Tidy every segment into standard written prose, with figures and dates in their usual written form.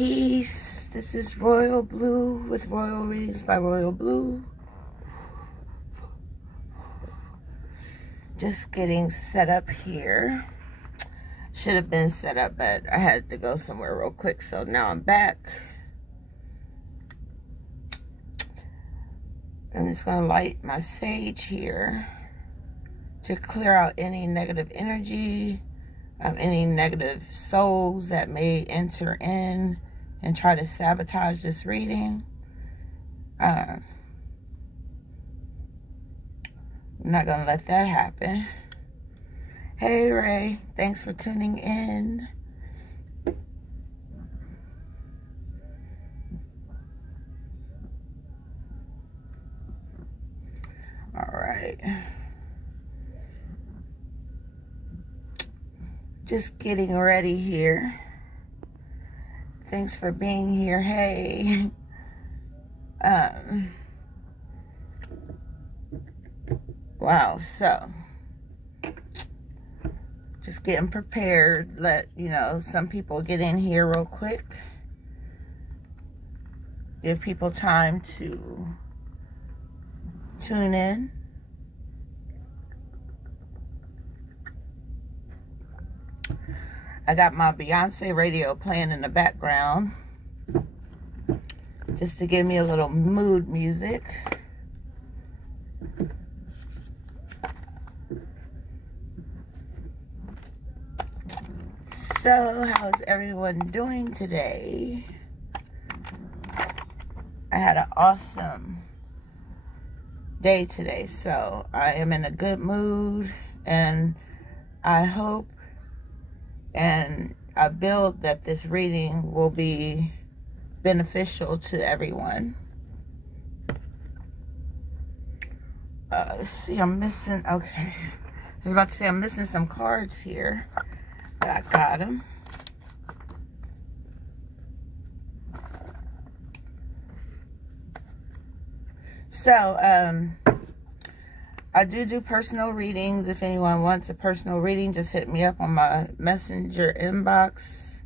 Peace. This is Royal Blue with Royal Readings by Royal Blue. Just getting set up here. Should have been set up, but I had to go somewhere real quick, so now I'm back. I'm just going to light my sage here to clear out any negative energy, any negative souls that may enter in and try to sabotage this reading. I'm not going to let that happen. Hey, Ray. Thanks for tuning in. All right. Just getting ready here. Thanks for being here. Hey. Wow, so just getting prepared. Let some people get in here real quick. Give people time to tune in. I got my Beyonce radio playing in the background just to give me a little mood music. So, how's everyone doing today? I had an awesome day today, so I am in a good mood, and I hope and I build that this reading will be beneficial to everyone. Let's see, I'm missing, okay. I was about to say I'm missing some cards here, but I got them. So, I do personal readings. If anyone wants a personal reading, just hit me up on my messenger inbox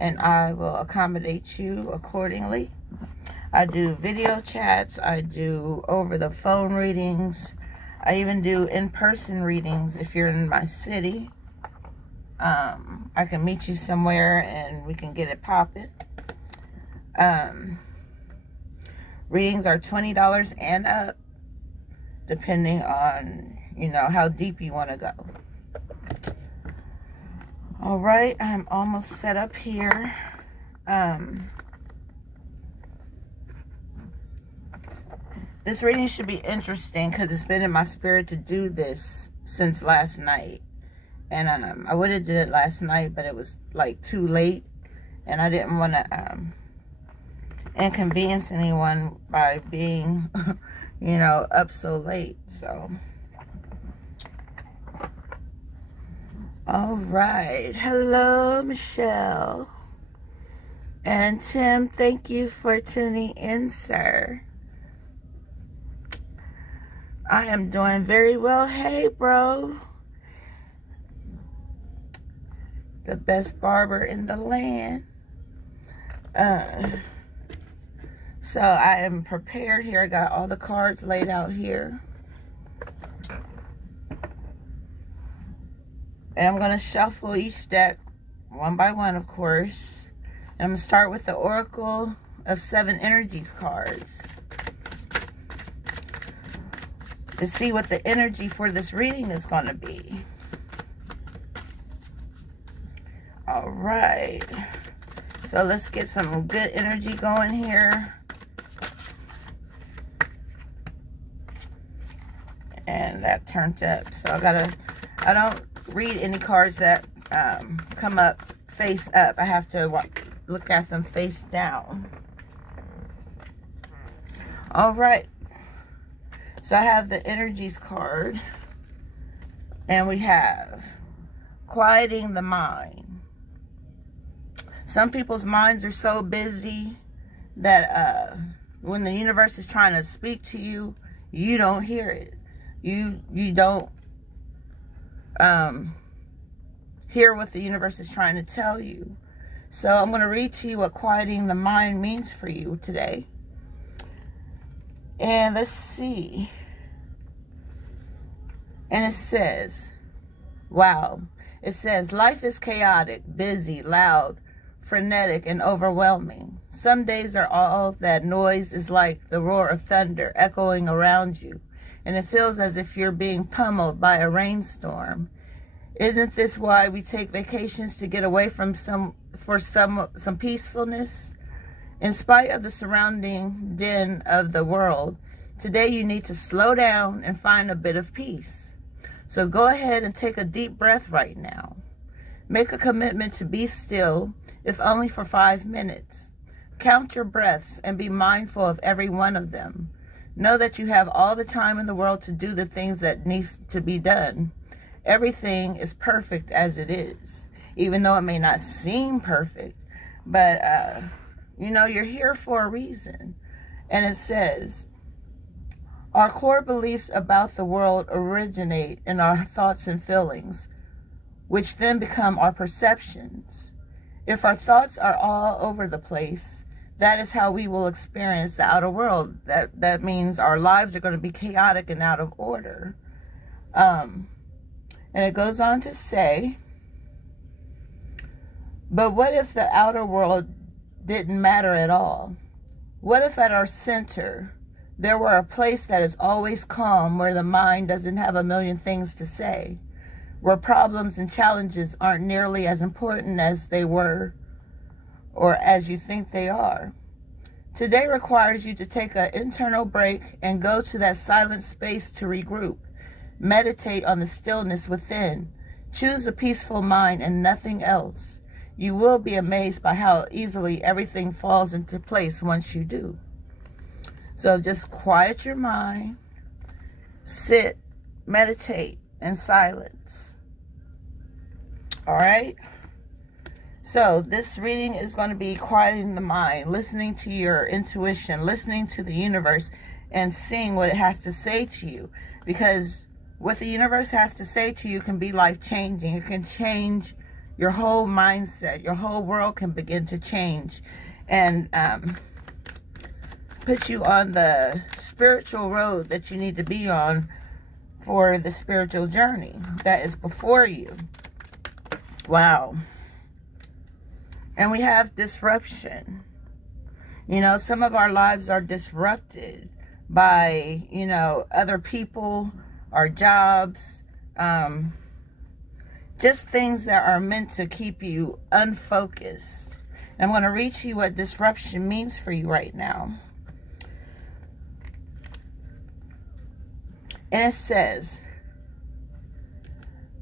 and I will accommodate you accordingly. I do video chats. I do over the phone readings. I even do in-person readings if you're in my city. I can meet you somewhere and we can get it popping. Readings are $20 and up, depending on, how deep you want to go. All right, I'm almost set up here. This reading should be interesting because it's been in my spirit to do this since last night. And I would have did it last night, but it was like too late. And I didn't want to inconvenience anyone by being up so late. So all right, hello Michelle and Tim, thank you for tuning in, sir. I am doing very well. Hey bro, the best barber in the land. So I am prepared here. I got all the cards laid out here. And I'm going to shuffle each deck one by one, of course. And I'm going to start with the Oracle of Seven Energies cards to see what the energy for this reading is going to be. All right. So let's get some good energy going here. And that turned up. So I don't read any cards that come up face up. I have to look at them face down. All right. So I have the energies card. And we have quieting the mind. Some people's minds are so busy that when the universe is trying to speak to you, you don't hear it. You don't hear what the universe is trying to tell you. So I'm going to read to you what quieting the mind means for you today. And let's see. And it says, wow. It says, life is chaotic, busy, loud, frenetic, and overwhelming. Some days are all that noise is like the roar of thunder echoing around you, and it feels as if you're being pummeled by a rainstorm. Isn't this why we take vacations, to get away from some peacefulness? In spite of the surrounding din of the world, today you need to slow down and find a bit of peace. So go ahead and take a deep breath right now. Make a commitment to be still, if only for 5 minutes. Count your breaths and be mindful of every one of them. Know that you have all the time in the world to do the things that needs to be done. Everything is perfect as it is, even though it may not seem perfect. But, you're here for a reason. And it says, our core beliefs about the world originate in our thoughts and feelings, which then become our perceptions. If our thoughts are all over the place, that is how we will experience the outer world. That means our lives are going to be chaotic and out of order. And it goes on to say, but what if the outer world didn't matter at all? What if at our center there were a place that is always calm, where the mind doesn't have a million things to say, where problems and challenges aren't nearly as important as they were or as you think they are? Today requires you to take an internal break and go to that silent space to regroup. Meditate on the stillness within. Choose a peaceful mind and nothing else. You will be amazed by how easily everything falls into place once you do. So just quiet your mind, sit, meditate in silence. All right? So this reading is going to be quieting the mind, listening to your intuition, listening to the universe, and seeing what it has to say to you. Because what the universe has to say to you can be life-changing. It can change your whole mindset. Your whole world can begin to change and put you on the spiritual road that you need to be on for the spiritual journey that is before you. Wow. And we have disruption. Some of our lives are disrupted by, other people, our jobs, just things that are meant to keep you unfocused. I'm going to read to you what disruption means for you right now. And it says,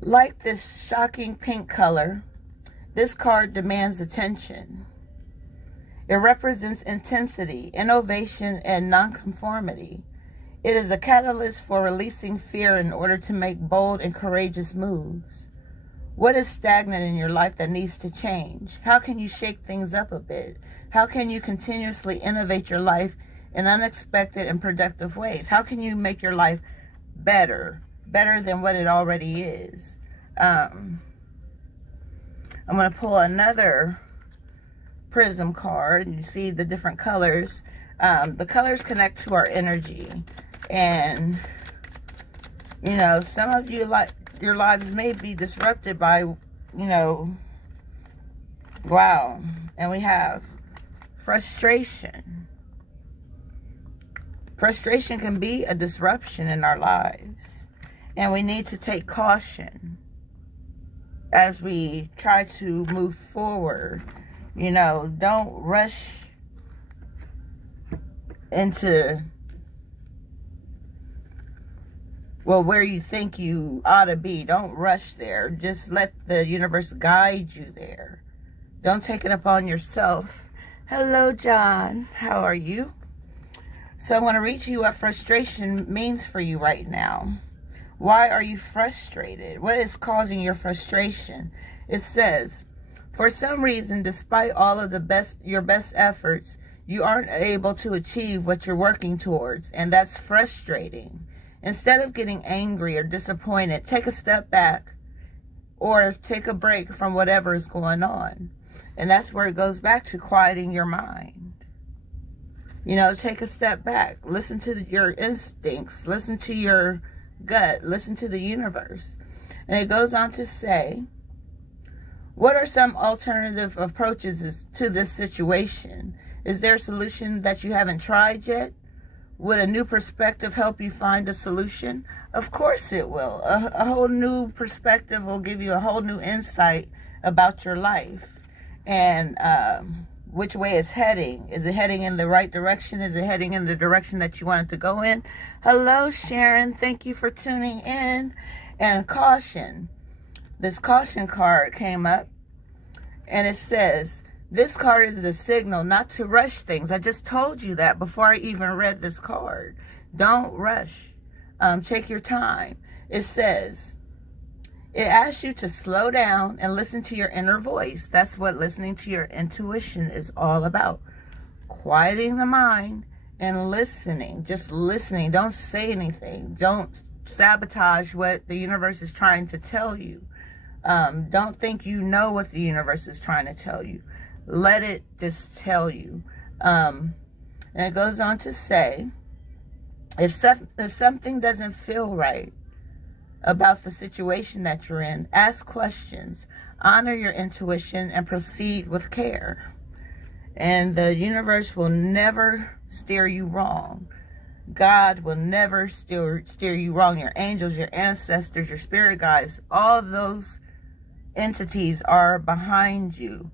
like this shocking pink color, this card demands attention. It represents intensity, innovation, and nonconformity. It is a catalyst for releasing fear in order to make bold and courageous moves. What is stagnant in your life that needs to change? How can you shake things up a bit? How can you continuously innovate your life in unexpected and productive ways? How can you make your life better than what it already is? I'm going to pull another prism card. You see the different colors. The colors connect to our energy. And, some of you, your lives may be disrupted by, wow. And we have frustration. Frustration can be a disruption in our lives. And we need to take caution as we try to move forward. Don't rush into, where you think you ought to be. Don't rush there. Just let the universe guide you there. Don't take it upon yourself. Hello, John. How are you? So I'm going to read to you what frustration means for you right now. Why are you frustrated? What is causing your frustration? It says, for some reason, despite all of your best efforts, you aren't able to achieve what you're working towards, and that's frustrating. Instead of getting angry or disappointed, take a step back or take a break from whatever is going on. And that's where it goes back to quieting your mind. You know, take a step back. Listen to your instincts. Listen to your gut. Listen to the universe. And it goes on to say, what are some alternative approaches to this situation? Is there a solution that you haven't tried yet? Would a new perspective help you find a solution? Of course it will. A whole new perspective will give you a whole new insight about your life and which way it's heading. Is it heading in the right direction? Is it heading in the direction that you want it to go in? Hello, Sharon. Thank you for tuning in. And caution. This caution card came up, and it says, this card is a signal not to rush things. I just told you that before I even read this card. Don't rush. Take your time. It says, it asks you to slow down and listen to your inner voice. That's what listening to your intuition is all about. Quieting the mind and listening. Just listening. Don't say anything. Don't sabotage what the universe is trying to tell you. Don't think you know what the universe is trying to tell you. Let it just tell you. And it goes on to say, if something doesn't feel right about the situation that you're in, ask questions, honor your intuition, and proceed with care. And the universe will never steer you wrong. God will never steer you wrong. Your angels, your ancestors, your spirit guides, all those entities are behind you,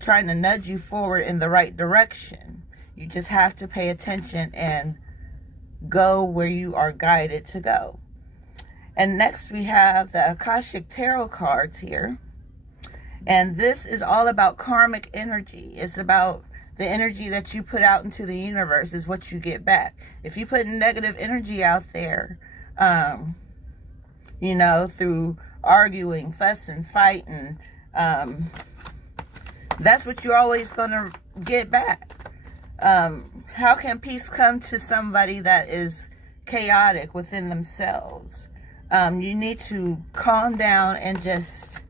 trying to nudge you forward in the right direction. You just have to pay attention and go where you are guided to go. And next we have the Akashic Tarot cards here. And this is all about karmic energy. It's about the energy that you put out into the universe is what you get back. If you put negative energy out there, you know, through arguing, fussing, fighting, that's what you're always going to get back. How can peace come to somebody that is chaotic within themselves? You need to calm down and just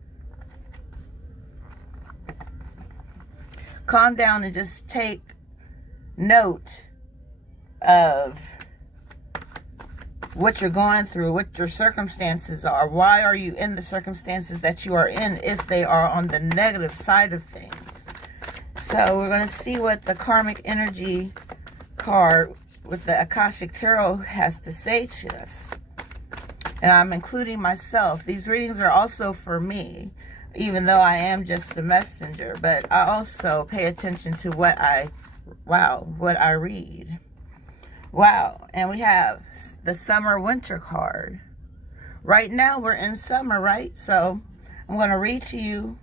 take note of what you're going through, what your circumstances are. Why are you in the circumstances that you are in if they are on the negative side of things? So we're going to see what the karmic energy card with the Akashic Tarot has to say to us. And I'm including myself. These readings are also for me, even though I am just a messenger. But I also pay attention to what I read. Wow. And we have the summer winter card. Right now we're in summer, right? So I'm going to read to you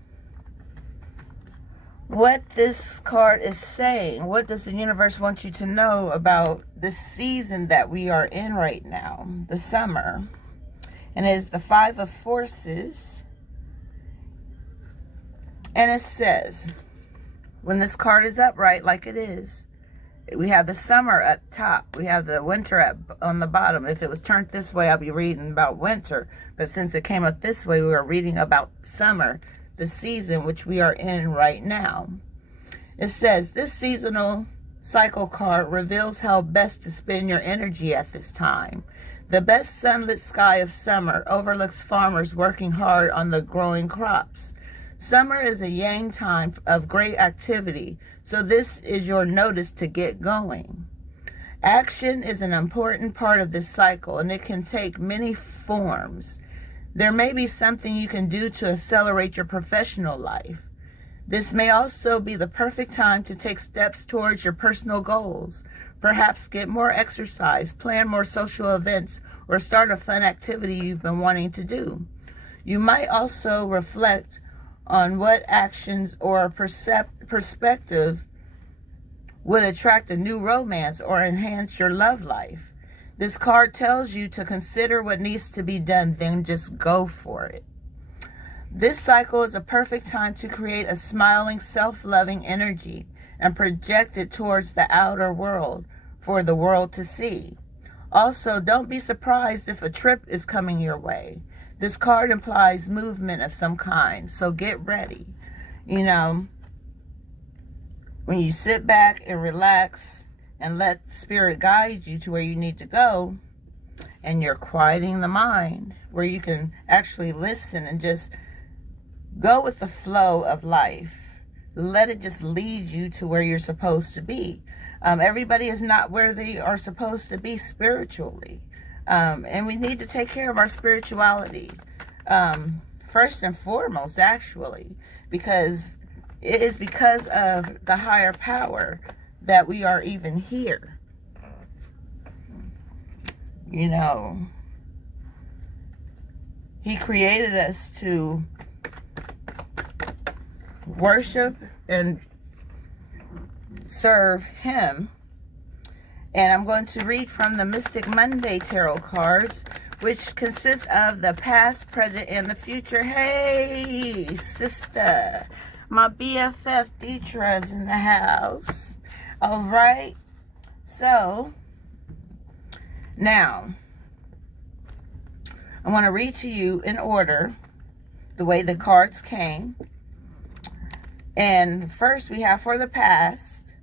what this card is saying. What does the universe want you to know about this season that we are in right now, the summer? And it is the Five of Forces. And it says, when this card is upright like it is, we have the summer at top. We have the winter on the bottom. If it was turned this way, I'll be reading about winter. But since it came up this way, we are reading about summer, the season which we are in right now. It says, this seasonal cycle card reveals how best to spend your energy at this time. The best sunlit sky of summer overlooks farmers working hard on the growing crops. Summer is a yang time of great activity, so this is your notice to get going. Action is an important part of this cycle, and it can take many forms. There may be something you can do to accelerate your professional life. This may also be the perfect time to take steps towards your personal goals. Perhaps get more exercise, plan more social events, or start a fun activity you've been wanting to do. You might also reflect on what actions or perspective would attract a new romance or enhance your love life. This card tells you to consider what needs to be done, then just go for it. This cycle is a perfect time to create a smiling, self-loving energy and project it towards the outer world for the world to see. Also, don't be surprised if a trip is coming your way. This card implies movement of some kind, so get ready. You know, when you sit back and relax and let Spirit guide you to where you need to go, and you're quieting the mind, where you can actually listen and just go with the flow of life. Let it just lead you to where you're supposed to be. Everybody is not where they are supposed to be spiritually. And we need to take care of our spirituality. First and foremost, actually, because it is because of the higher power that we are even here. You know, He created us to worship and serve Him. And I'm going to read from the Mystic Monday Tarot cards, which consists of the past, present, and the future. Hey, sister. My BFF Deetra's in the house. All right. So, now, I want to read to you in order the way the cards came. And first we have for the past,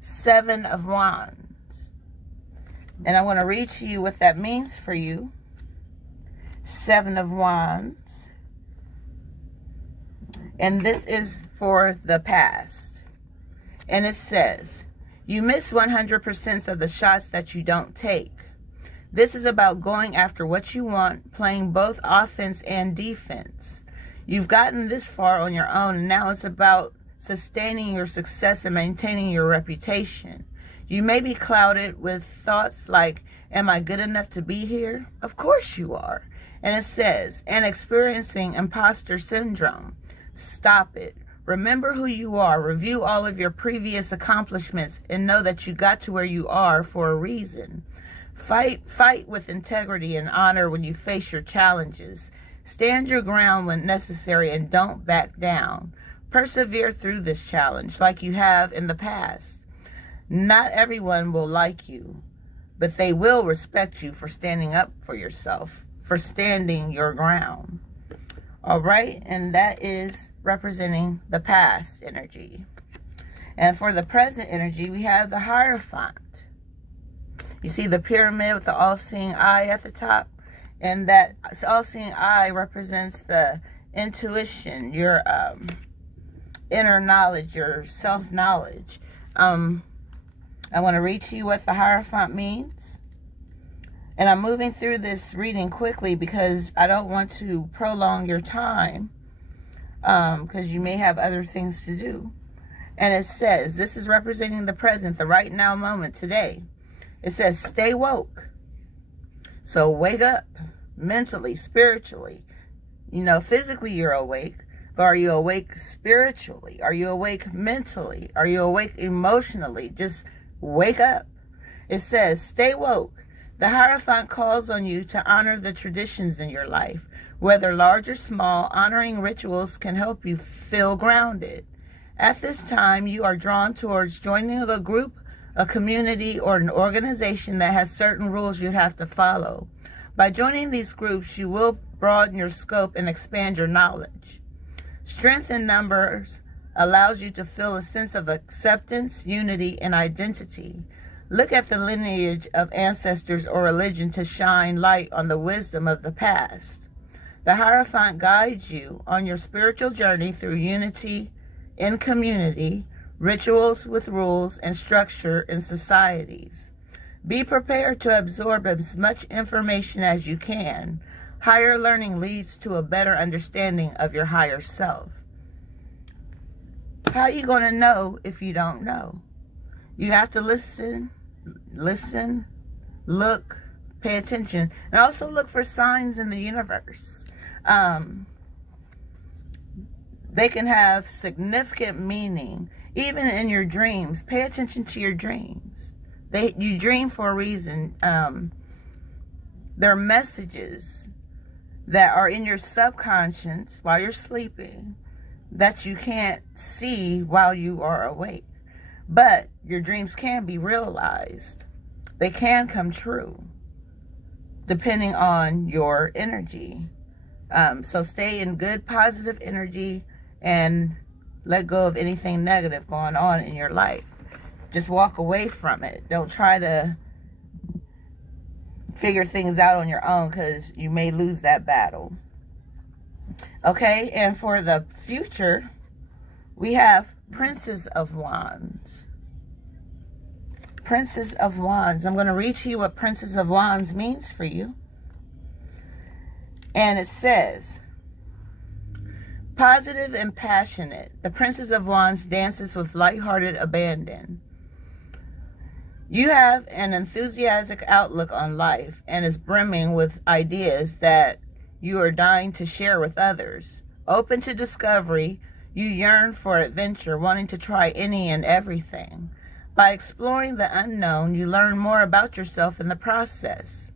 7 of Wands. And I want to read to you what that means for you. 7 of Wands. And this is for the past. And it says, you miss 100% of the shots that you don't take. This is about going after what you want, playing both offense and defense. You've gotten this far on your own, and now it's about sustaining your success and maintaining your reputation. You may be clouded with thoughts like, am I good enough to be here? Of course you are. And it says, and experiencing imposter syndrome. Stop it. Remember who you are. Review all of your previous accomplishments and know that you got to where you are for a reason. Fight with integrity and honor when you face your challenges. Stand your ground when necessary and don't back down. Persevere through this challenge like you have in the past. Not everyone will like you, but they will respect you for standing up for yourself, for standing your ground. All right, and that is representing the past energy. And for the present energy, we have the Hierophant. You see the pyramid with the all-seeing eye at the top? And that all-seeing eye represents the intuition, your inner knowledge, your self-knowledge. I want to read to you what the Hierophant means. And I'm moving through this reading quickly because I don't want to prolong your time, because you may have other things to do. And it says, this is representing the present, the right now moment, today. It says, stay woke. So wake up mentally, spiritually. You know, physically you're awake, but are you awake spiritually? Are you awake mentally? Are you awake emotionally? Just wake up. It says, stay woke. The Hierophant calls on you to honor the traditions in your life. Whether large or small, honoring rituals can help you feel grounded. At this time, you are drawn towards joining a group, a community, or an organization that has certain rules you have to follow. By joining these groups, you will broaden your scope and expand your knowledge. Strength in numbers allows you to feel a sense of acceptance, unity, and identity. Look at the lineage of ancestors or religion to shine light on the wisdom of the past. The Hierophant guides you on your spiritual journey through unity in community, rituals with rules, and structure in societies. Be prepared to absorb as much information as you can. Higher learning leads to a better understanding of your higher self. How are you going to know if you don't know? You have to listen, look, pay attention, and also look for signs in the universe. They can have significant meaning, even in your dreams. Pay attention to your dreams. You dream for a reason. There are messages that are in your subconscious while you're sleeping that you can't see while you are awake. But your dreams can be realized. They can come true, depending on your energy. So stay in good, positive energy and let go of anything negative going on in your life. Just walk away from it. Don't try to figure things out on your own, because you may lose that battle. Okay, and for the future, we have Princess of Wands. Princess of Wands. I'm going to read to you what Princess of Wands means for you. And it says, positive and passionate, the Princess of Wands dances with lighthearted abandon. You have an enthusiastic outlook on life and is brimming with ideas that you are dying to share with others. Open to discovery, you yearn for adventure, wanting to try any and everything. By exploring the unknown, you learn more about yourself in the process.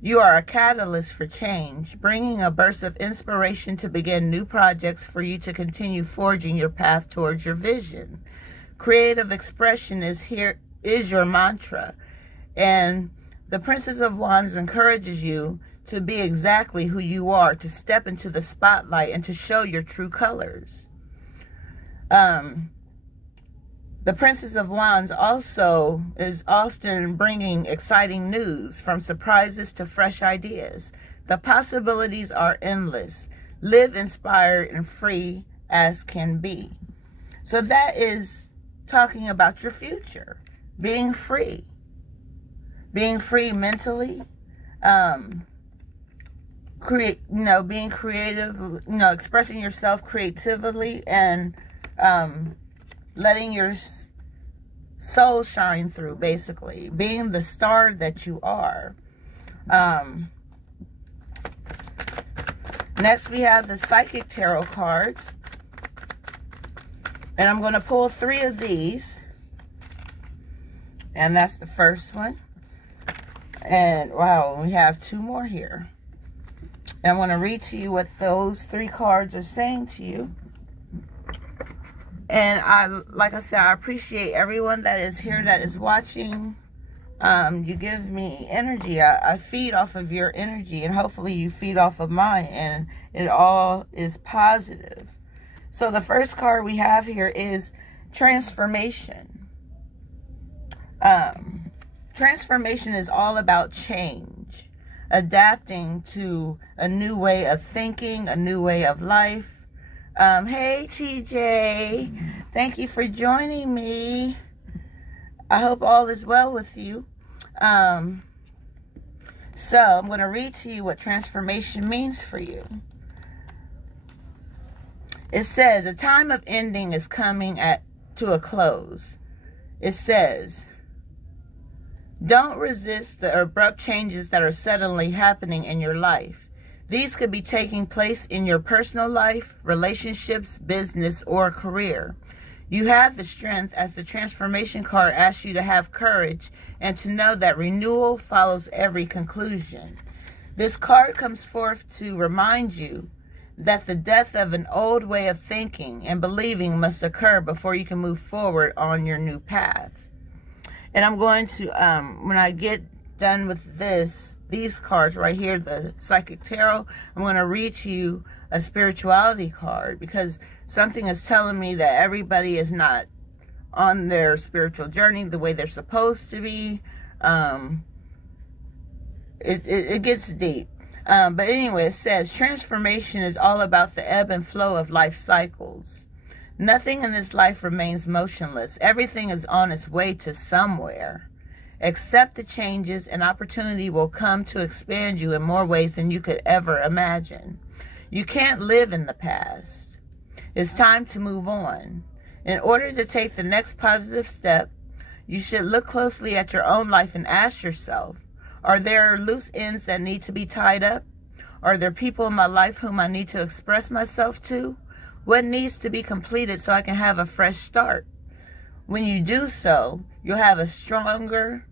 You are a catalyst for change, bringing a burst of inspiration to begin new projects for you to continue forging your path towards your vision. Creative expression is your mantra, and the Princess of Wands encourages you to be exactly who you are, to step into the spotlight and to show your true colors. The Princess of Wands also is often bringing exciting news, from surprises to fresh ideas. The possibilities are endless. Live inspired and free as can be. So that is talking about your future. Being free. Being free mentally. Being creative, expressing yourself creatively, and letting your soul shine through, basically. Being the star that you are. Next, we have the Psychic Tarot cards. And I'm going to pull 3 of these. And that's the first one. And, wow, we have 2 more here. And I'm going to read to you what those 3 cards are saying to you. And like I said, I appreciate everyone that is here, that is watching. You give me energy. I feed off of your energy, and hopefully you feed off of mine, and it all is positive. So the first card we have here is transformation. Transformation is all about change, adapting to a new way of thinking, a new way of life. Hey TJ, thank you for joining me. I hope all is well with you. So I'm going to read to you what transformation means for you. It says, a time of ending is coming to a close. It says, don't resist the abrupt changes that are suddenly happening in your life. These could be taking place in your personal life, relationships, business, or career. You have the strength, as the transformation card asks you to have courage and to know that renewal follows every conclusion. This card comes forth to remind you that the death of an old way of thinking and believing must occur before you can move forward on your new path. And I'm going to, when I get done with these cards right here, the Psychic Tarot, I'm going to read to you a spirituality card, because something is telling me that everybody is not on their spiritual journey the way they're supposed to be. It gets deep. But anyway, it says, transformation is all about the ebb and flow of life cycles. Nothing in this life remains motionless. Everything is on its way to somewhere. Accept the changes, and opportunity will come to expand you in more ways than you could ever imagine. You can't live in the past. It's time to move on. In order to take the next positive step, you should look closely at your own life and ask yourself, are there loose ends that need to be tied up? Are there people in my life whom I need to express myself to? What needs to be completed so I can have a fresh start? When you do so, you'll have a stronger,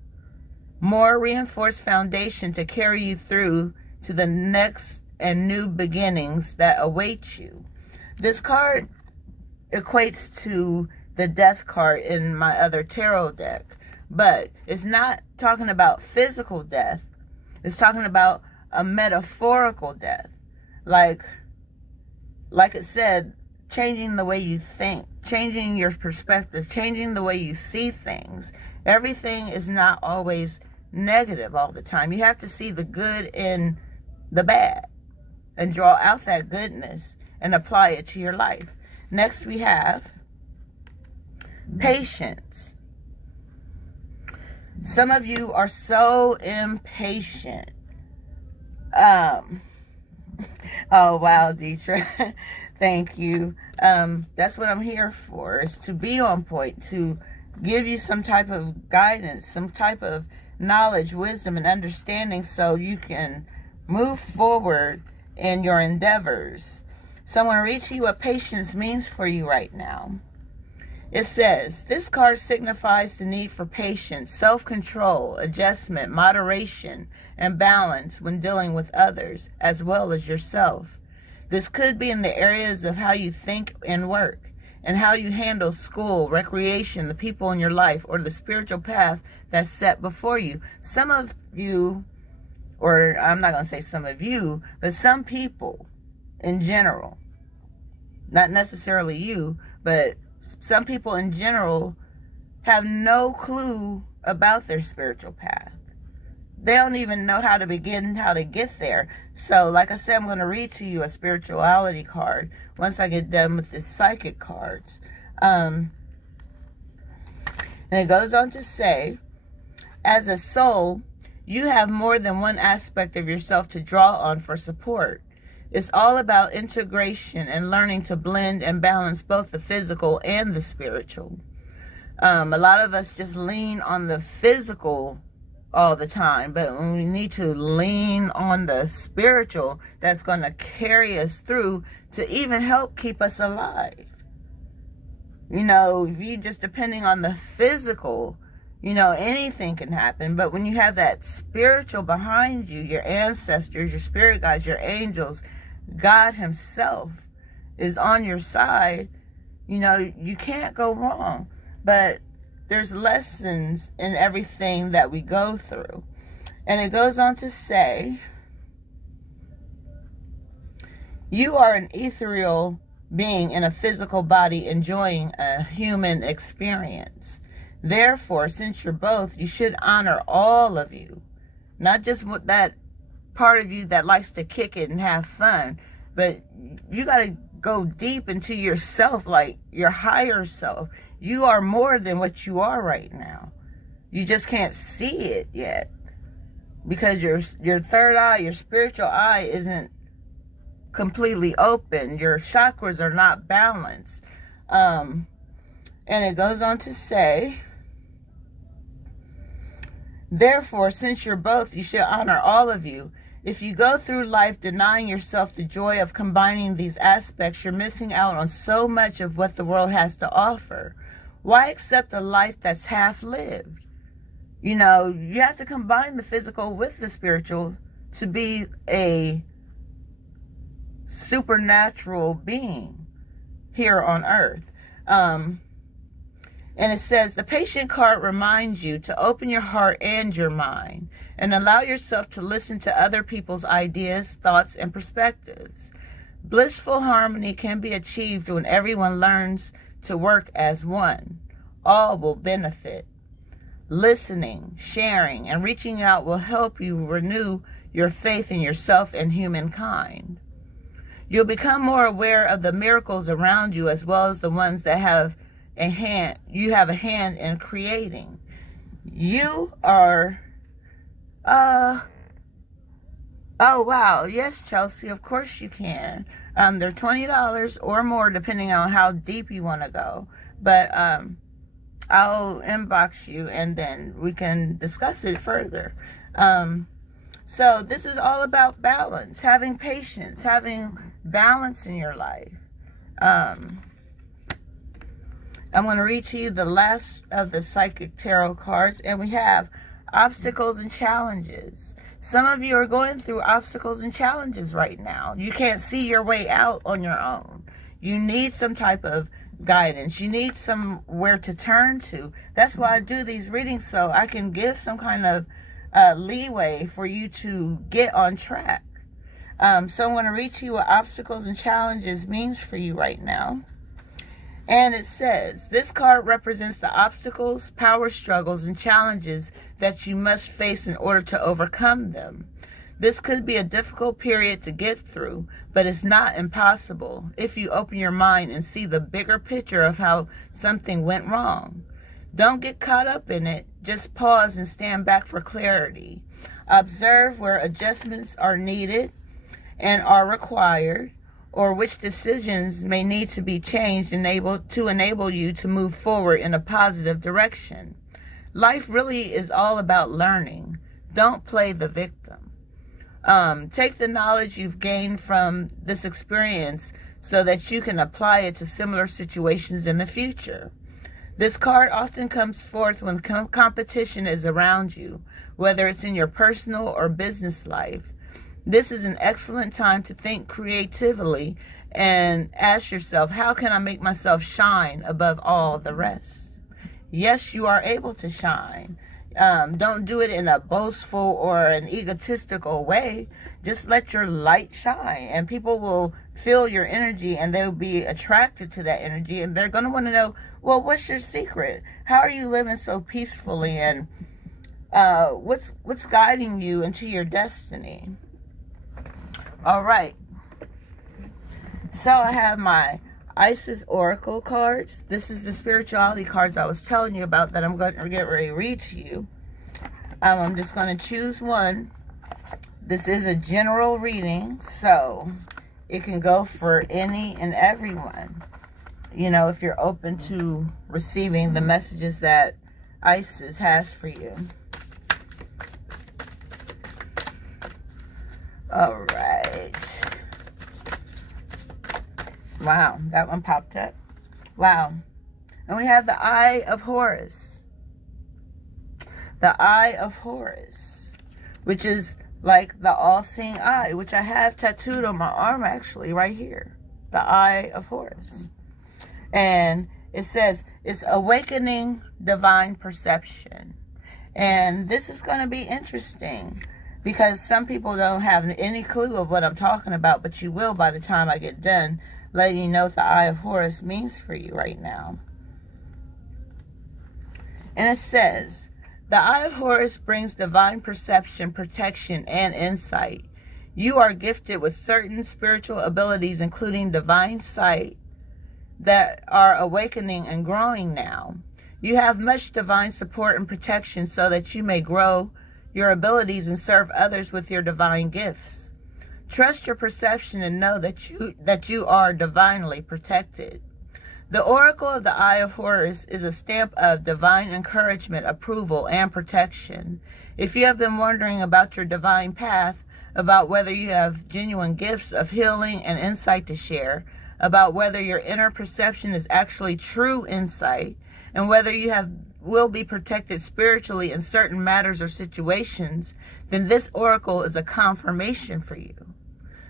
more reinforced foundation to carry you through to the next and new beginnings that await you. This card equates to the death card in my other tarot deck, but it's not talking about physical death. It's talking about a metaphorical death. Like it said, changing the way you think, changing your perspective, changing the way you see things. Everything is not always negative all the time. You have to see the good in the bad and draw out that goodness and apply it to your life. Next, we have patience. Some of you are so impatient. Oh, wow, Deetra. Thank you. That's what I'm here for, is to be on point, to give you some type of guidance, some type of knowledge, wisdom, and understanding so you can move forward in your endeavors. So I'm going to read to you what patience means for you right now. It says, this card signifies the need for patience, self-control, adjustment, moderation, and balance when dealing with others, as well as yourself. This could be in the areas of how you think and work, and how you handle school, recreation, the people in your life, or the spiritual path that's set before you. Some of you, or I'm not going to say some of you, but some people in general, not necessarily you, but some people in general have no clue about their spiritual path. They don't even know how to begin, how to get there. So, like I said, I'm going to read to you a spirituality card once I get done with the psychic cards. And it goes on to say, as a soul, you have more than one aspect of yourself to draw on for support. It's all about integration and learning to blend and balance both the physical and the spiritual. A lot of us just lean on the physical all the time, but when we need to lean on the spiritual, that's going to carry us through to even help keep us alive. You know, if you just depending on the physical, you know, anything can happen. But when you have that spiritual behind you, your ancestors, your spirit guides, your angels, God himself is on your side, you know, you can't go wrong. But there's lessons in everything that we go through. And it goes on to say, you are an ethereal being in a physical body enjoying a human experience. Therefore, since you're both, you should honor all of you. Not just what that part of you that likes to kick it and have fun, but you got to go deep into yourself, like your higher self. You are more than what you are right now. You just can't see it yet because your third eye, your spiritual eye isn't completely open. Your chakras are not balanced. And it goes on to say, therefore, since you're both, you should honor all of you. If you go through life denying yourself the joy of combining these aspects, you're missing out on so much of what the world has to offer. Why accept a life that's half lived? You know, you have to combine the physical with the spiritual to be a supernatural being here on earth. And it says, the patient card reminds you to open your heart and your mind and allow yourself to listen to other people's ideas, thoughts, and perspectives. Blissful harmony can be achieved when everyone learns to work as one. All will benefit. Listening, sharing, and reaching out will help you renew your faith in yourself and humankind. You'll become more aware of the miracles around you as well as the ones that you have a hand in creating. You are oh wow, yes, Chelsea, of course you can. They're $20 or more depending on how deep you want to go. But I'll inbox you and then we can discuss it further. So this is all about balance, having patience, having balance in your life. I'm going to read to you the last of the psychic tarot cards, and we have obstacles and challenges. Some of you are going through obstacles and challenges right now. You can't see your way out on your own. You need some type of guidance. You need somewhere to turn to. That's why I do these readings, so I can give some kind of leeway for you to get on track. So I'm going to read to you what obstacles and challenges means for you right now. And it says, this card represents the obstacles, power struggles, and challenges that you must face in order to overcome them. This could be a difficult period to get through, but it's not impossible if you open your mind and see the bigger picture of how something went wrong. Don't get caught up in it. Just pause and stand back for clarity. Observe where adjustments are needed and are required, or which decisions may need to be changed to enable you to move forward in a positive direction. Life really is all about learning. Don't play the victim. Take the knowledge you've gained from this experience so that you can apply it to similar situations in the future. This card often comes forth when competition is around you, whether it's in your personal or business life. This is an excellent time to think creatively and ask yourself, how can I make myself shine above all the rest? Yes, you are able to shine. Don't do it in a boastful or an egotistical way. Just let your light shine, and people will feel your energy, and they'll be attracted to that energy, and they're going to want to know, well, what's your secret? How are you living so peacefully, and what's guiding you into your destiny? All right. So I have my Isis Oracle cards. This is the spirituality cards I was telling you about that I'm going to get ready to read to you. I'm just going to choose one. This is a general reading, so it can go for any and everyone. You know, if you're open to receiving the messages that Isis has for you. All right. Wow, that one popped up. Wow. And we have the Eye of Horus. The Eye of Horus, which is like the all-seeing eye, which I have tattooed on my arm actually right here. The Eye of Horus. And it says, it's awakening divine perception. And this is going to be interesting because some people don't have any clue of what I'm talking about, but you will by the time I get done letting you know what the Eye of Horus means for you right now. And it says, the Eye of Horus brings divine perception, protection, and insight. You are gifted with certain spiritual abilities, including divine sight, that are awakening and growing now. You have much divine support and protection so that you may grow your abilities and serve others with your divine gifts. Trust your perception and know that you are divinely protected. The Oracle of the Eye of Horus is a stamp of divine encouragement, approval, and protection. If you have been wondering about your divine path, about whether you have genuine gifts of healing and insight to share, about whether your inner perception is actually true insight, and whether you will be protected spiritually in certain matters or situations, then this oracle is a confirmation for you.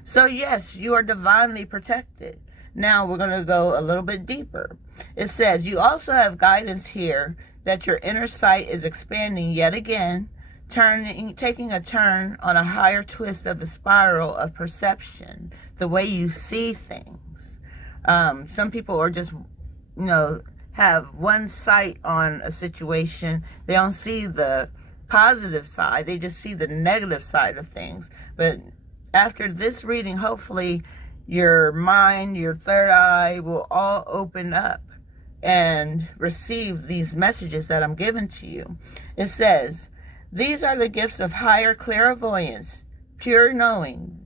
So yes, you are divinely protected. Now we're going to go a little bit deeper. It says, you also have guidance here that your inner sight is expanding yet again, taking a turn on a higher twist of the spiral of perception, the way you see things. Some people are just, have one sight on a situation. They don't see the positive side. They just see the negative side of things. But after this reading, hopefully your mind, your third eye will all open up and receive these messages that I'm giving to you. It says, these are the gifts of higher clairvoyance, pure knowing,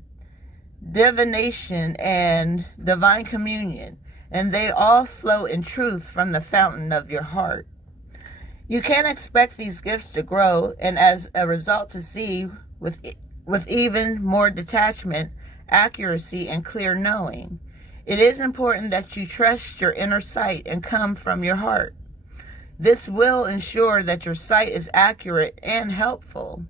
divination, and divine communion, and they all flow in truth from the fountain of your heart. You can't expect these gifts to grow, and as a result to see with even more detachment, accuracy, and clear knowing. It is important that you trust your inner sight and come from your heart. This will ensure that your sight is accurate and helpful.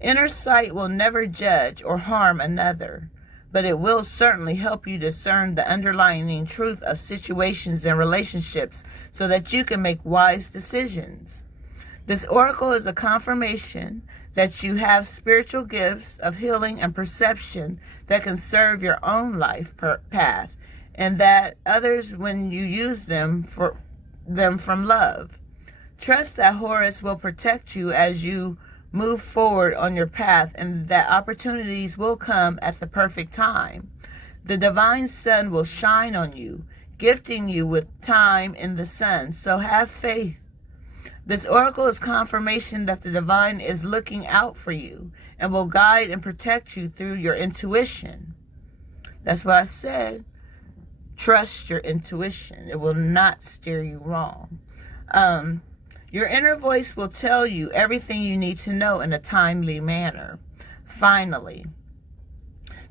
Inner sight will never judge or harm another, but it will certainly help you discern the underlying truth of situations and relationships so that you can make wise decisions. This oracle is a confirmation that you have spiritual gifts of healing and perception that can serve your own life path, and that others when you use them from love. Trust that Horus will protect you as you move forward on your path, and that opportunities will come at the perfect time. The divine sun will shine on you, gifting you with time in the sun, so have faith. This oracle is confirmation that the divine is looking out for you and will guide and protect you through your intuition. That's why I said, trust your intuition. It will not steer you wrong. Your inner voice will tell you everything you need to know in a timely manner. Finally,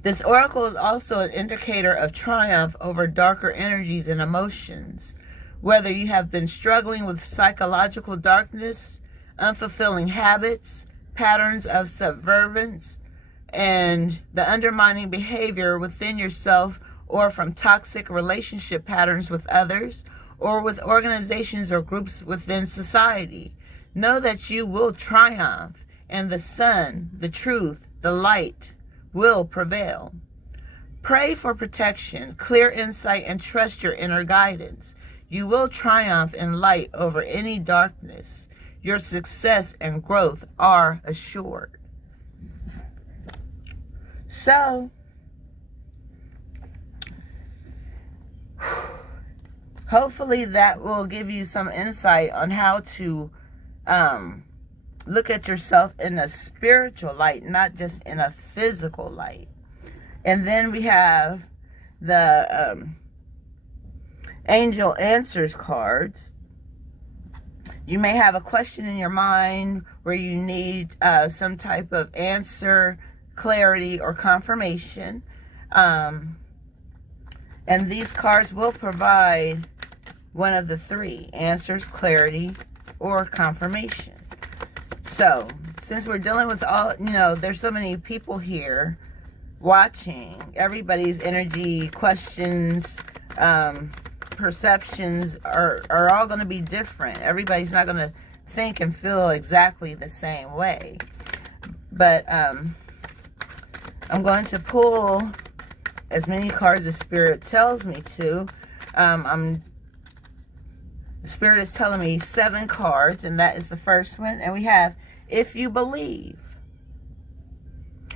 this oracle is also an indicator of triumph over darker energies and emotions. Whether you have been struggling with psychological darkness, unfulfilling habits, patterns of subservience, and the undermining behavior within yourself, or from toxic relationship patterns with others, or with organizations or groups within society, know that you will triumph, and the sun, the truth, the light will prevail. Pray for protection, clear insight, and trust your inner guidance. You will triumph in light over any darkness. Your success and growth are assured. So, hopefully that will give you some insight on how to look at yourself in a spiritual light, not just in a physical light. And then we have the Angel Answers cards. You may have a question in your mind where you need some type of answer, clarity, or confirmation. And these cards will provide one of the three: answers, clarity, or confirmation. So, since we're dealing with all, there's so many people here watching, everybody's energy, questions, perceptions are all going to be different. Everybody's not going to think and feel exactly the same way. But I'm going to pull as many cards as Spirit tells me to. Spirit is telling me 7 cards, and that is the first one. And we have, if you believe.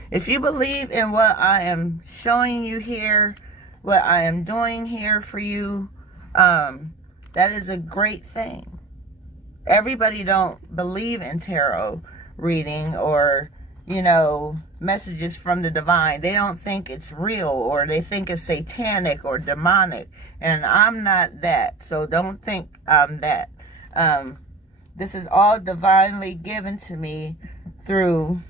If you believe in what I am showing you here, what I am doing here for you, that is a great thing. Everybody don't believe in tarot reading or, messages from the divine. They don't think it's real, or they think it's satanic or demonic. And I'm not that. So don't think I'm that. This is all divinely given to me through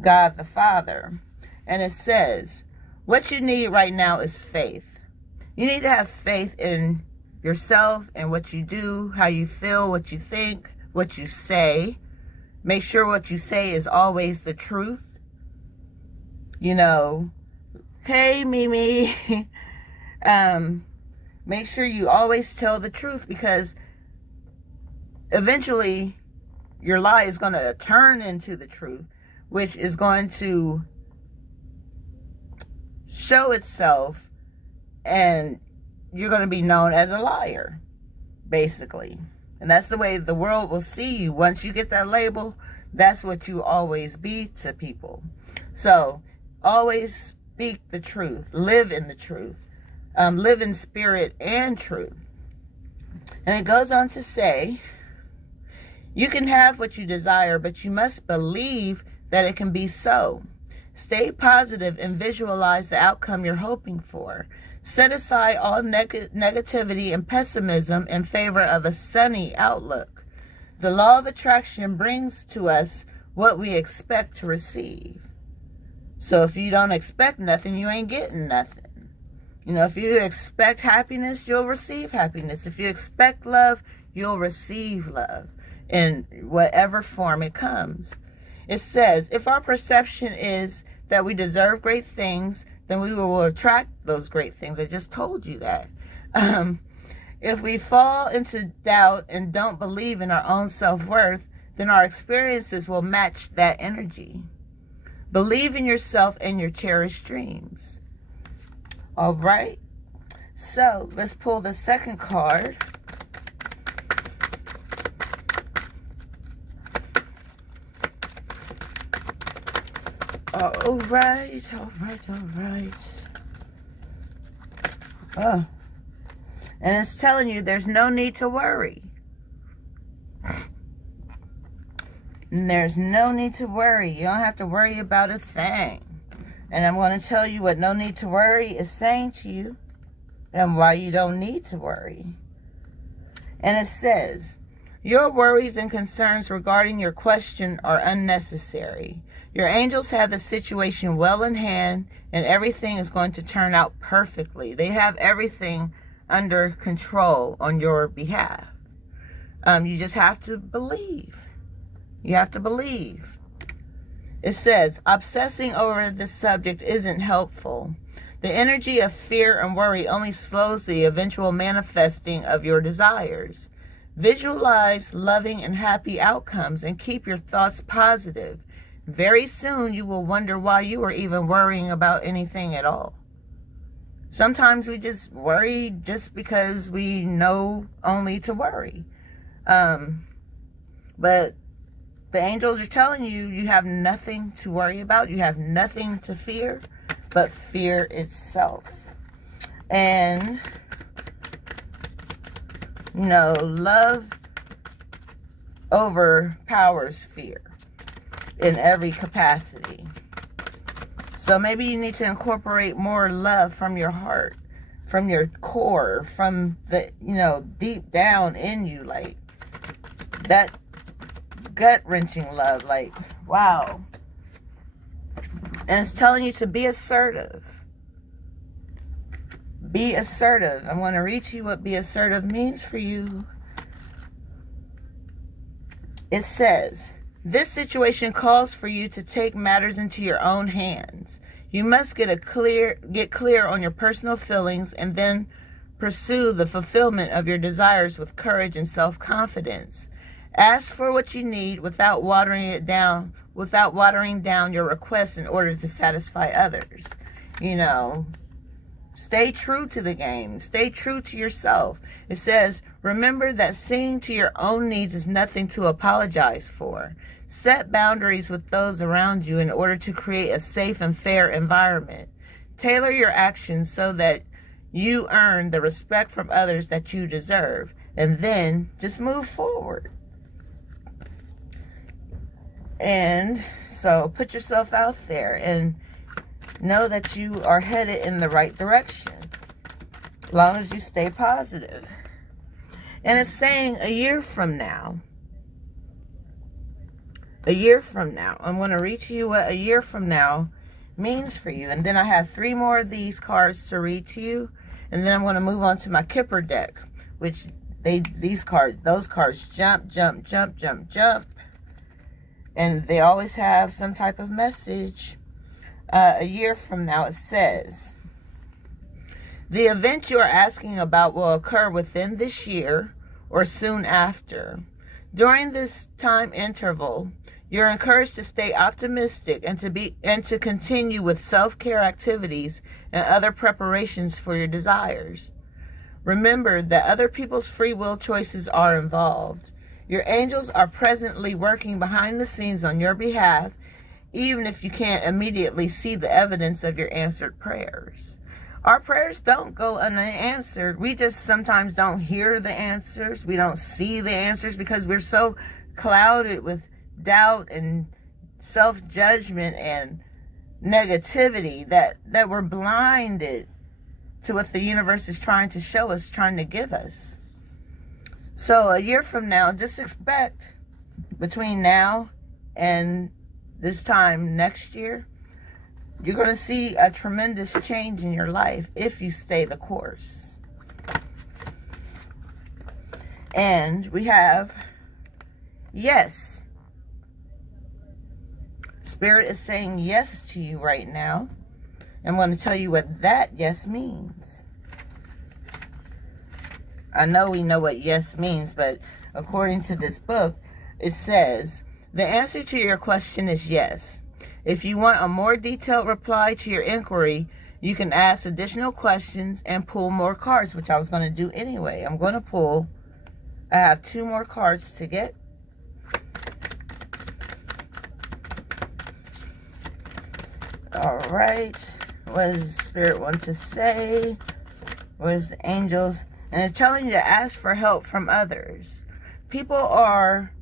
God the Father. And it says, what you need right now is faith. You need to have faith in yourself and what you do, how you feel, what you think, what you say. Make sure what you say is always the truth. Hey, Mimi. Make sure you always tell the truth, because eventually your lie is going to turn into the truth, which is going to show itself, and you're going to be known as a liar, basically. And that's the way the world will see you. Once you get that label, that's what you always be to people. So always speak the truth. Live in the truth. Live in spirit and truth. And it goes on to say, you can have what you desire, but you must believe that it can be so. Stay positive and visualize the outcome you're hoping for. Set aside all negativity and pessimism in favor of a sunny outlook. The law of attraction brings to us what we expect to receive. So if you don't expect nothing, you ain't getting nothing. If you expect happiness, you'll receive happiness. If you expect love, you'll receive love in whatever form it comes. It says, if our perception is that we deserve great things, then we will attract those great things. I just told you that. If we fall into doubt and don't believe in our own self-worth, then our experiences will match that energy. Believe in yourself and your cherished dreams. All right. So let's pull the second card. All right. Oh. And it's telling you there's no need to worry. And there's no need to worry. You don't have to worry about a thing. And I'm going to tell you what no need to worry is saying to you and why you don't need to worry. And it says, your worries and concerns regarding your question are unnecessary. Your angels have the situation well in hand, and everything is going to turn out perfectly. They have everything under control on your behalf. You just have to believe. You have to believe. It says, obsessing over this subject isn't helpful. The energy of fear and worry only slows the eventual manifesting of your desires. Visualize loving and happy outcomes and keep your thoughts positive. Very soon you will wonder why you are even worrying about anything at all. Sometimes we just worry just because we know only to worry. But the angels are telling you, you have nothing to worry about. You have nothing to fear but fear itself. And, you know, love overpowers fear in every capacity. So maybe you need to incorporate more love from your heart, from your core, from the, you know, deep down in you, like that gut-wrenching love, like, wow. And it's telling you to be assertive. Be assertive. I'm going to read to you what be assertive means for you. It says, this situation calls for you to take matters into your own hands. You must get clear on your personal feelings and then pursue the fulfillment of your desires with courage and self-confidence. Ask for what you need without watering down your requests in order to satisfy others. You know, stay true to the game. Stay true to yourself. It says, remember that seeing to your own needs is nothing to apologize for. Set boundaries with those around you in order to create a safe and fair environment. Tailor your actions so that you earn the respect from others that you deserve. And then just move forward. And so put yourself out there and know that you are headed in the right direction, as long as you stay positive. And it's saying a year from now, I'm going to read to you what a year from now means for you. And then I have 3 more of these cards to read to you. And then I'm going to move on to my Kipper deck, which those cards jump. And they always have some type of message. A year from now, it says, the event you are asking about will occur within this year or soon after. During this time interval, you're encouraged to stay optimistic and to continue with self-care activities and other preparations for your desires. Remember that other people's free will choices are involved. Your angels are presently working behind the scenes on your behalf, even if you can't immediately see the evidence of your answered prayers. Our prayers don't go unanswered. We just sometimes don't hear the answers. We don't see the answers because we're so clouded with doubt and self-judgment and negativity that we're blinded to what the universe is trying to show us, trying to give us. So a year from now, just expect between now and this time next year, you're going to see a tremendous change in your life if you stay the course. And we have yes. Spirit is saying yes to you right now. I'm going to tell you what that yes means. I know we know what yes means, but according to this book, it says, the answer to your question is yes. If you want a more detailed reply to your inquiry, you can ask additional questions and pull more cards, which I was going to do anyway. I'm going to pull. I have 2 more cards to get. All right. What does Spirit want to say? What is the angels? And it's telling you to ask for help from others. People are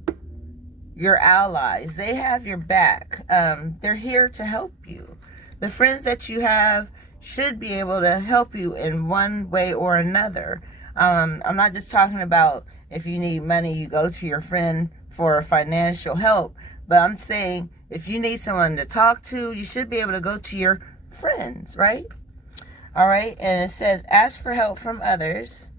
your allies. They have your back. They're here to help you. The friends that you have should be able to help you in one way or another. I'm not just talking about if you need money, you go to your friend for financial help. But I'm saying if you need someone to talk to, you should be able to go to your friends, right? All right. And it says, ask for help from others.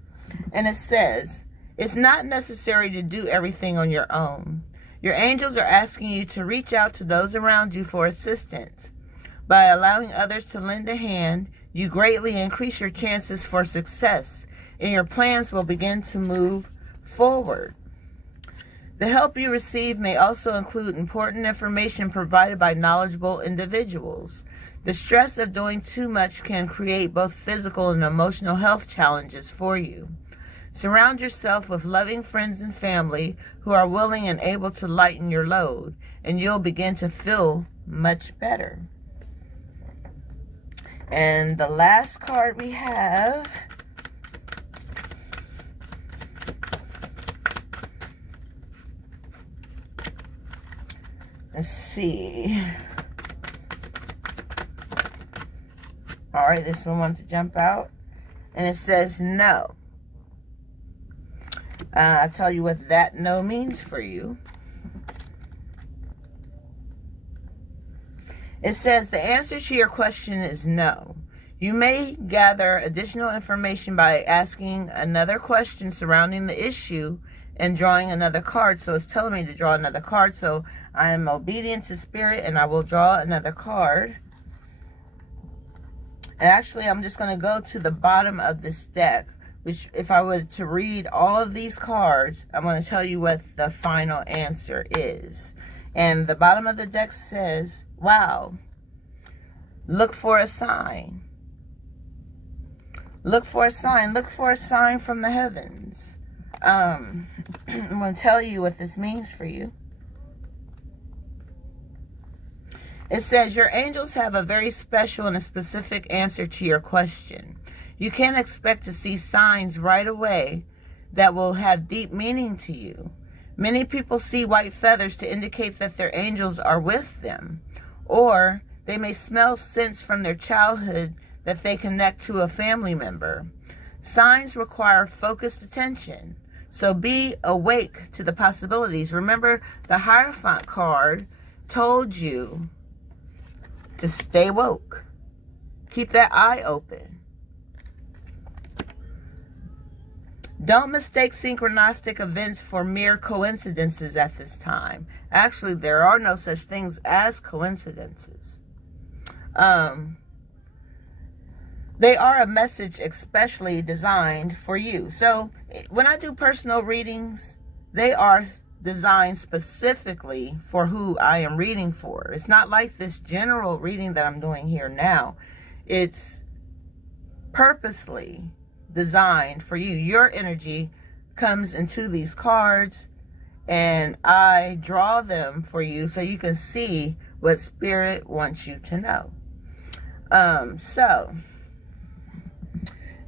And it says, it's not necessary to do everything on your own. Your angels are asking you to reach out to those around you for assistance. By allowing others to lend a hand, you greatly increase your chances for success, and your plans will begin to move forward. The help you receive may also include important information provided by knowledgeable individuals. The stress of doing too much can create both physical and emotional health challenges for you. Surround yourself with loving friends and family who are willing and able to lighten your load, and you'll begin to feel much better. And the last card we have let's see. All right, this one wants to jump out. And it says no. I'll tell you what that no means for you. It says the answer to your question is no. You may gather additional information by asking another question surrounding the issue and drawing another card. So it's telling me to draw another card. So I am obedient to Spirit and I will draw another card. And actually, I'm just going to go to the bottom of this deck, which if I were to read all of these cards, I'm going to tell you what the final answer is. And the bottom of the deck says, wow, look for a sign. Look for a sign. Look for a sign from the heavens. I'm going to tell you what this means for you. It says your angels have a very special and a specific answer to your question. You can't expect to see signs right away that will have deep meaning to you. Many people see white feathers to indicate that their angels are with them, or they may smell scents from their childhood that they connect to a family member. Signs require focused attention, so be awake to the possibilities. Remember, the Hierophant card told you to stay woke. Keep that eye open. Don't mistake synchronistic events for mere coincidences at this time. Actually, there are no such things as coincidences. They are a message especially designed for you. So when I do personal readings, they are designed specifically for who I am reading for. It's not like this general reading that I'm doing here now. It's purposely designed for you. Your energy comes into these cards and I draw them for you so you can see what Spirit wants you to know. So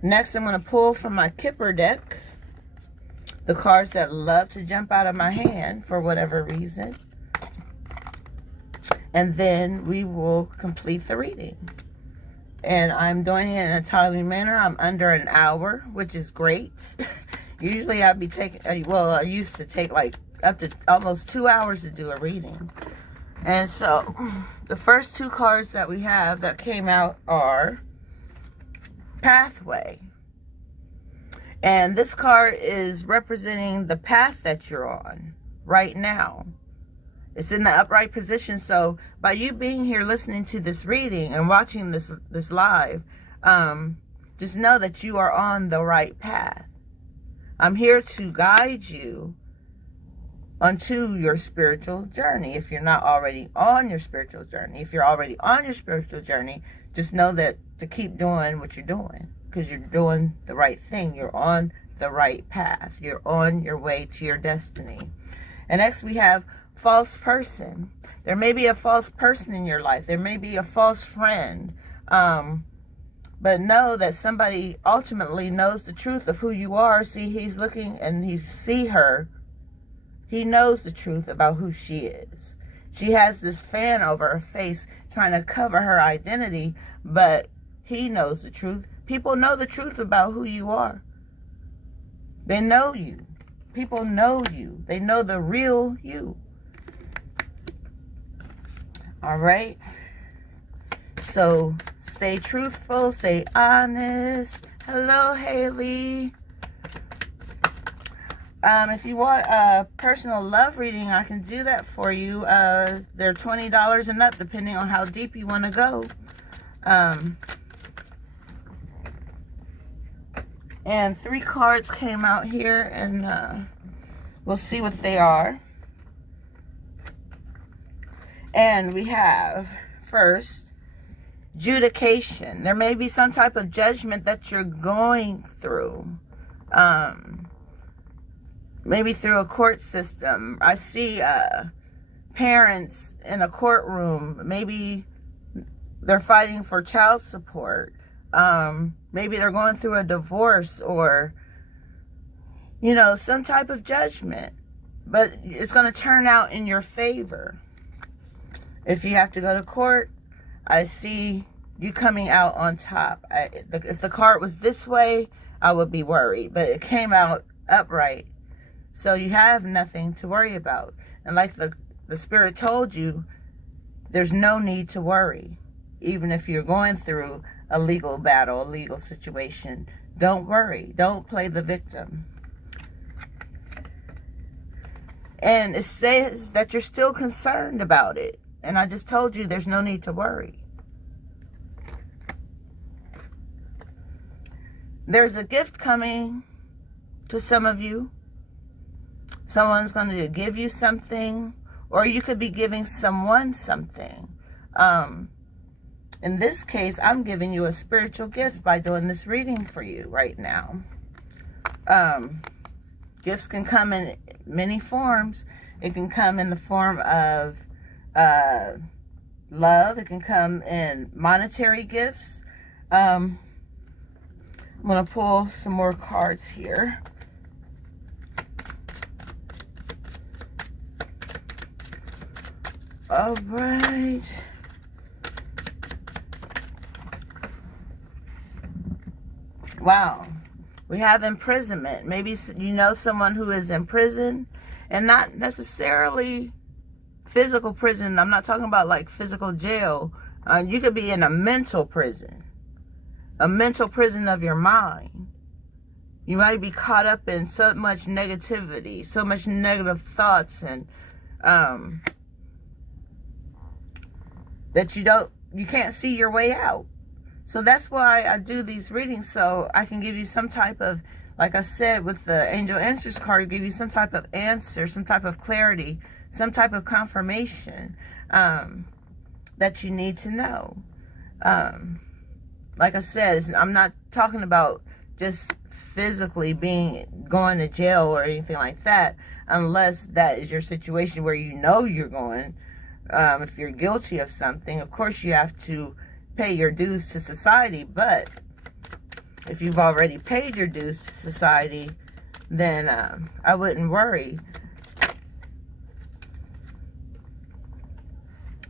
next I'm going to pull from my Kipper deck the cards that love to jump out of my hand for whatever reason. And then we will complete the reading. And I'm doing it in a timely manner. I'm under an hour, which is great. Usually I'd be taking, well, I used to take like up to almost 2 hours to do a reading. And so the first 2 cards that we have that came out are Pathway. And this card is representing the path that you're on right now. It's in the upright position. So by you being here listening to this reading and watching this live, just know that you are on the right path. I'm here to guide you onto your spiritual journey. If you're not already on your spiritual journey, if you're already on your spiritual journey, just know that to keep doing what you're doing, because you're doing the right thing. You're on the right path. You're on your way to your destiny. And next we have false person. There may be a false person in your life. There may be a false friend. But know that somebody ultimately knows the truth of who you are. See, he's looking and he see her. He knows the truth about who she is. She has this fan over her face trying to cover her identity, but he knows the truth. People know the truth about who you are. They know you. People know you. They know the real you. All right? So stay truthful, stay honest. Hello, Haley. If you want a personal love reading, I can do that for you. They're $20 and up, depending on how deep you want to go. And 3 cards came out here, and we'll see what they are. And we have, first, adjudication. There may be some type of judgment that you're going through. Maybe through a court system. I see parents in a courtroom. Maybe they're fighting for child support. Maybe they're going through a divorce, or, you know, some type of judgment. But it's going to turn out in your favor. If you have to go to court, I see you coming out on top. If the card was this way, I would be worried. But it came out upright. So you have nothing to worry about. And like the Spirit told you, there's no need to worry. Even if you're going through a legal battle, a legal situation, don't worry. Don't play the victim. And it says that you're still concerned about it. And I just told you there's no need to worry. There's a gift coming to some of you. Someone's going to give you something, or you could be giving someone something. In this case, I'm giving you a spiritual gift by doing this reading for you right now. Gifts can come in many forms. It can come in the form of love. It can come in monetary gifts. I'm going to pull some more cards here. All right. Wow. We have imprisonment. Maybe you know someone who is in prison, and not necessarily physical prison. I'm not talking about like physical jail. You could be in a mental prison of your mind. You might be caught up in so much negativity, so much negative thoughts, and that you can't see your way out. So that's why I do these readings, so I can give you some type of, like I said, with the Angel Answers card, give you some type of answer, some type of clarity, some type of confirmation that you need to know. Like I said, I'm not talking about just physically going to jail or anything like that, unless that is your situation where you know you're going. If you're guilty of something, of course you have to pay your dues to society. But if you've already paid your dues to society, then I wouldn't worry.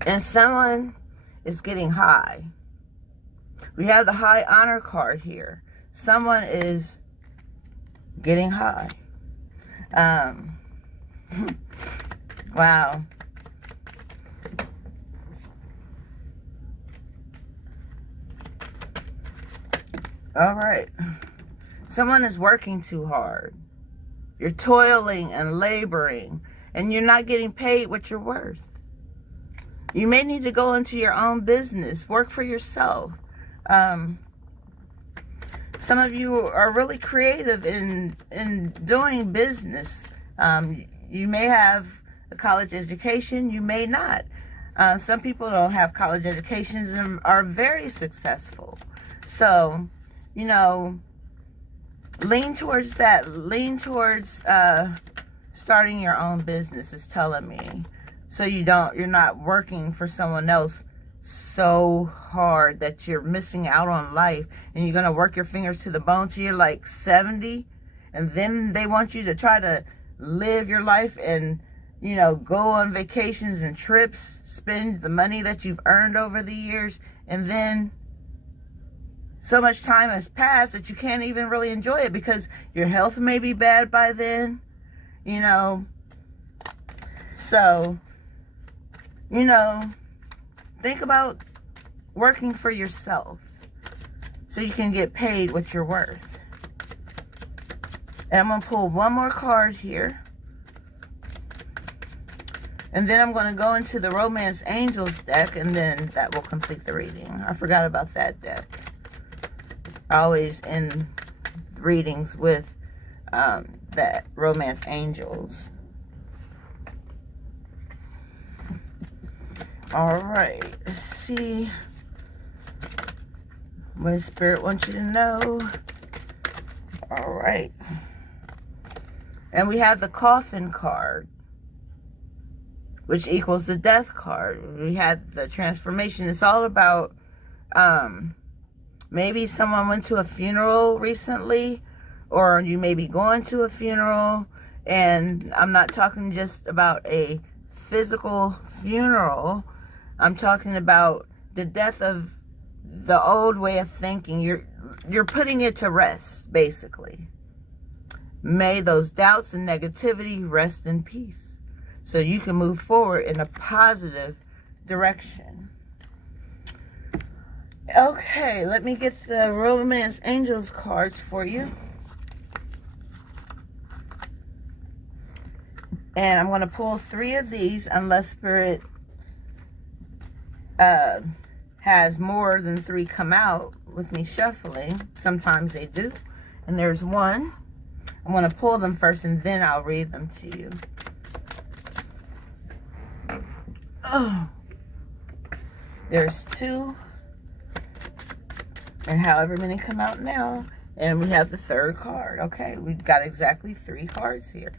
And someone is getting high. We have the high honor card here. Someone is getting high. Wow. All right. Someone is working too hard. You're toiling and laboring, and you're not getting paid what you're worth. You may need to go into your own business, work for yourself. Some of you are really creative in doing business. You may have a college education, you may not. Some people don't have college educations and are very successful. So, you know, lean towards that. Lean towards starting your own business, is telling me. So you're not working for someone else so hard that you're missing out on life, and you're going to work your fingers to the bone till you're like 70, and then they want you to try to live your life and, you know, go on vacations and trips, spend the money that you've earned over the years, and then so much time has passed that you can't even really enjoy it because your health may be bad by then, you know. So, you know, think about working for yourself so you can get paid what you're worth. And I'm going to pull one more card here. And then I'm going to go into the Romance Angels deck, and then that will complete the reading. I forgot about that deck. I always end readings with that Romance Angels. All right, let's see what Spirit wants you to know. All right. And we have the Coffin card, which equals the Death card. We had the Transformation. It's all about maybe someone went to a funeral recently, or you may be going to a funeral. And I'm not talking just about a physical funeral. I'm talking about the death of the old way of thinking. You're putting it to rest, basically. May those doubts and negativity rest in peace, so you can move forward in a positive direction. Okay, let me get the Romance Angels cards for you. And I'm going to pull 3 of these, unless Spirit has more than 3 come out with me shuffling. Sometimes they do. And there's 1. I'm going to pull them first, and then I'll read them to you. Oh. There's 2. And however many come out now. And we have the 3rd card. Okay, we've got exactly 3 cards here.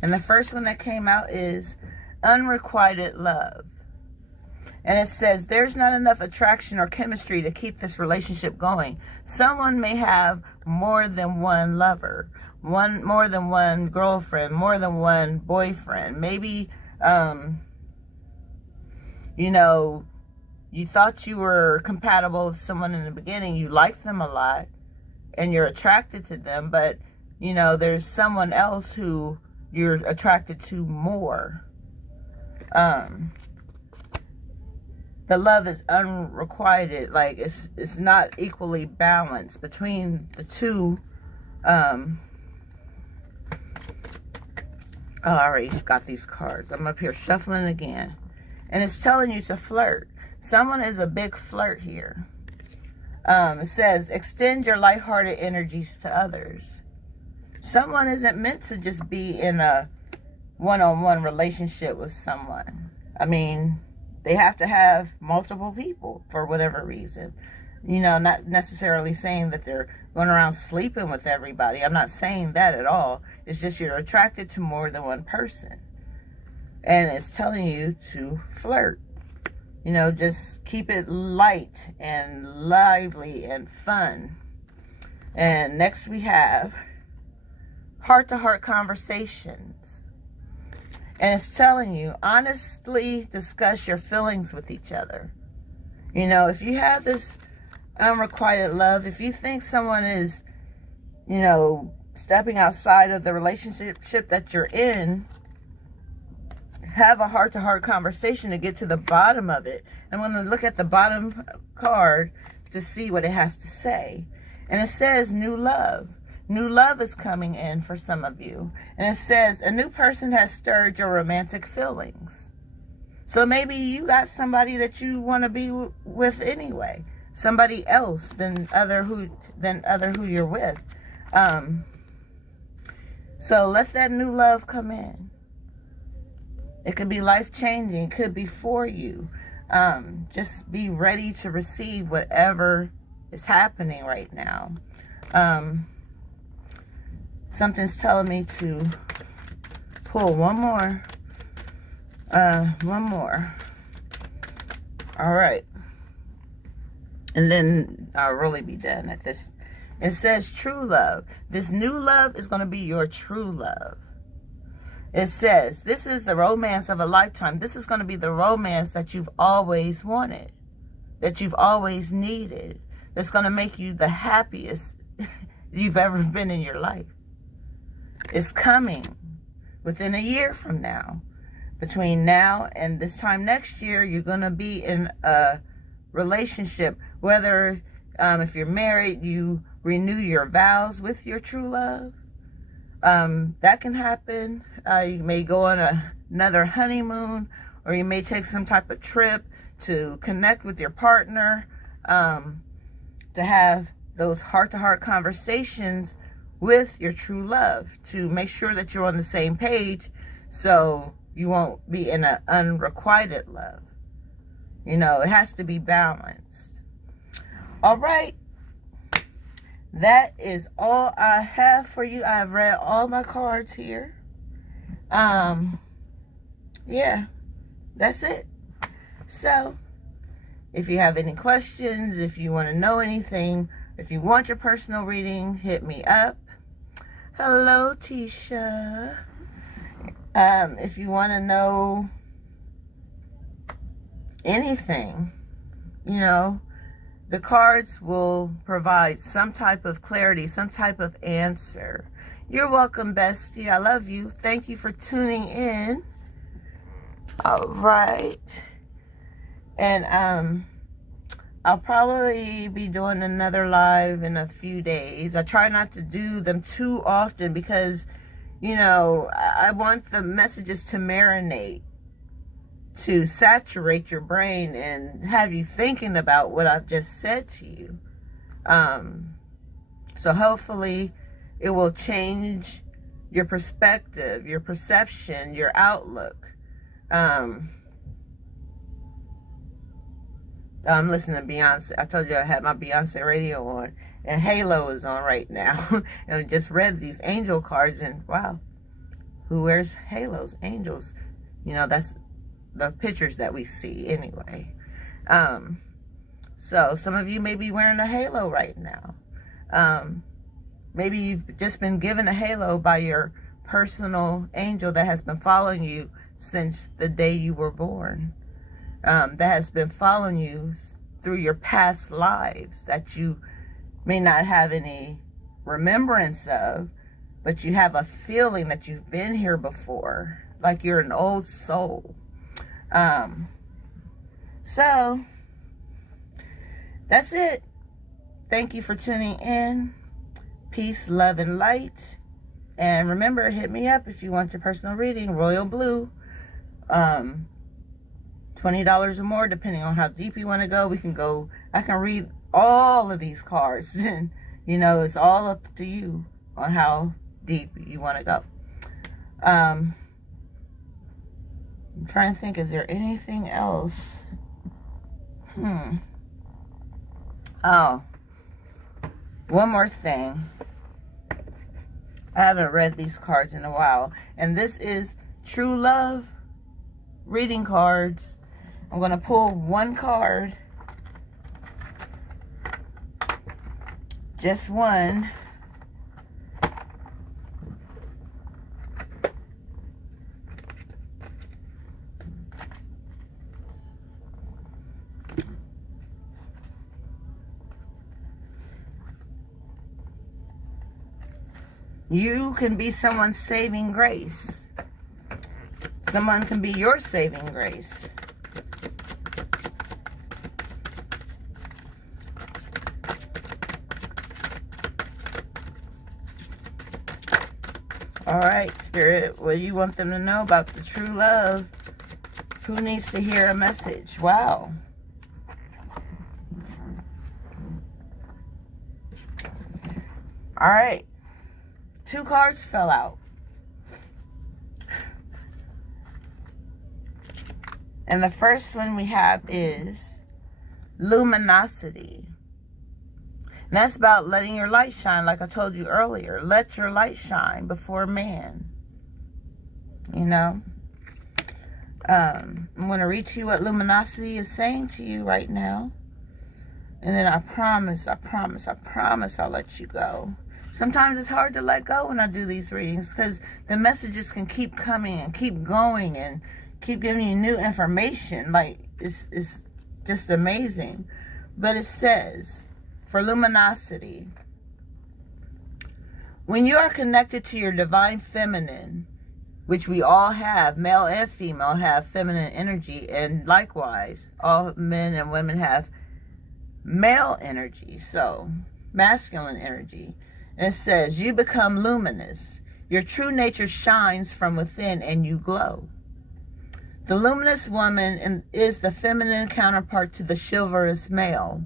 And the first one that came out is Unrequited Love. And it says, there's not enough attraction or chemistry to keep this relationship going. Someone may have more than one lover, more than one girlfriend, more than one boyfriend. Maybe, you know, you thought you were compatible with someone in the beginning. You liked them a lot and you're attracted to them. But, you know, there's someone else who you're attracted to more. The love is unrequited. Like, it's not equally balanced between the two. Oh, I already got these cards. I'm up here shuffling again. And it's telling you to flirt. Someone is a big flirt here. It says, extend your lighthearted energies to others. Someone isn't meant to just be in a one-on-one relationship with someone. I mean, they have to have multiple people for whatever reason. You know, not necessarily saying that they're going around sleeping with everybody. I'm not saying that at all. It's just you're attracted to more than one person. And it's telling you to flirt. You know, just keep it light and lively and fun. And next we have heart-to-heart conversations. And it's telling you, honestly discuss your feelings with each other. You know, if you have this unrequited love, if you think someone is, you know, stepping outside of the relationship that you're in, have a heart-to-heart conversation to get to the bottom of it. I'm going to look at the bottom card to see what it has to say. And it says new love. New love is coming in for some of you. And it says a new person has stirred your romantic feelings. So maybe you got somebody that you want to be with anyway. somebody else than other who you're with. So let that new love come in. It could be life-changing. It could be for you. Just be ready to receive whatever is happening right now. Something's telling me to pull one more. One more. All right. And then I'll really be done at this. It says true love. This new love is going to be your true love. It says, this is the romance of a lifetime. This is going to be the romance that you've always wanted, that you've always needed, that's going to make you the happiest you've ever been in your life. It's coming within a year from now. Between now and this time next year, you're going to be in a relationship. Whether if you're married, you renew your vows with your true love. That can happen. You may go on another honeymoon, or you may take some type of trip to connect with your partner, to have those heart-to-heart conversations with your true love, to make sure that you're on the same page, so you won't be in an unrequited love. You know, it has to be balanced. All right. That is all I have for you. I have read all my cards here. Yeah, that's it. So, if you have any questions, if you want to know anything, if you want your personal reading, hit me up. Hello, Tisha. If you want to know anything, you know, the cards will provide some type of clarity, some type of answer. You're welcome, bestie. I love you. Thank you for tuning in. All right. And I'll probably be doing another live in a few days. I try not to do them too often because, you know, I want the messages to marinate, to saturate your brain and have you thinking about what I've just said to you. So hopefully it will change your perspective, your perception, your outlook. I'm listening to Beyonce. I told you I had my Beyonce radio on, and Halo is on right now. And I just read these angel cards, and wow, who wears halos? Angels. You know, that's the pictures that we see anyway. So some of you may be wearing a halo right now. Maybe you've just been given a halo by your personal angel that has been following you since the day you were born. That has been following you through your past lives that you may not have any remembrance of, but you have a feeling that you've been here before, like you're an old soul. So that's it. Thank you for tuning in. Peace, love, and light. And remember, hit me up if you want your personal reading. Royal Blue. $20 or more, depending on how deep you want to go. We can go. I can read all of these cards. And, you know, it's all up to you on how deep you want to go. I'm trying to think, is there anything else? Oh, one more thing. I haven't read these cards in a while. And this is True Love reading cards. I'm going to pull one card. Just one. You can be someone's saving grace. Someone can be your saving grace. All right, Spirit, what do you want them to know about the true love? Who needs to hear a message? Wow. All right. 2 cards fell out. And the first one we have is luminosity. And that's about letting your light shine, like I told you earlier. Let your light shine before man. You know? I'm going to read to you what luminosity is saying to you right now. And then I promise I'll let you go. Sometimes it's hard to let go when I do these readings because the messages can keep coming and keep going and keep giving you new information. Like, it's just amazing. But it says, for luminosity, when you are connected to your divine feminine, which we all have, male and female have feminine energy, and likewise, all men and women have male energy, so masculine energy. And it says, you become luminous. Your true nature shines from within and you glow. The luminous woman is the feminine counterpart to the chivalrous male.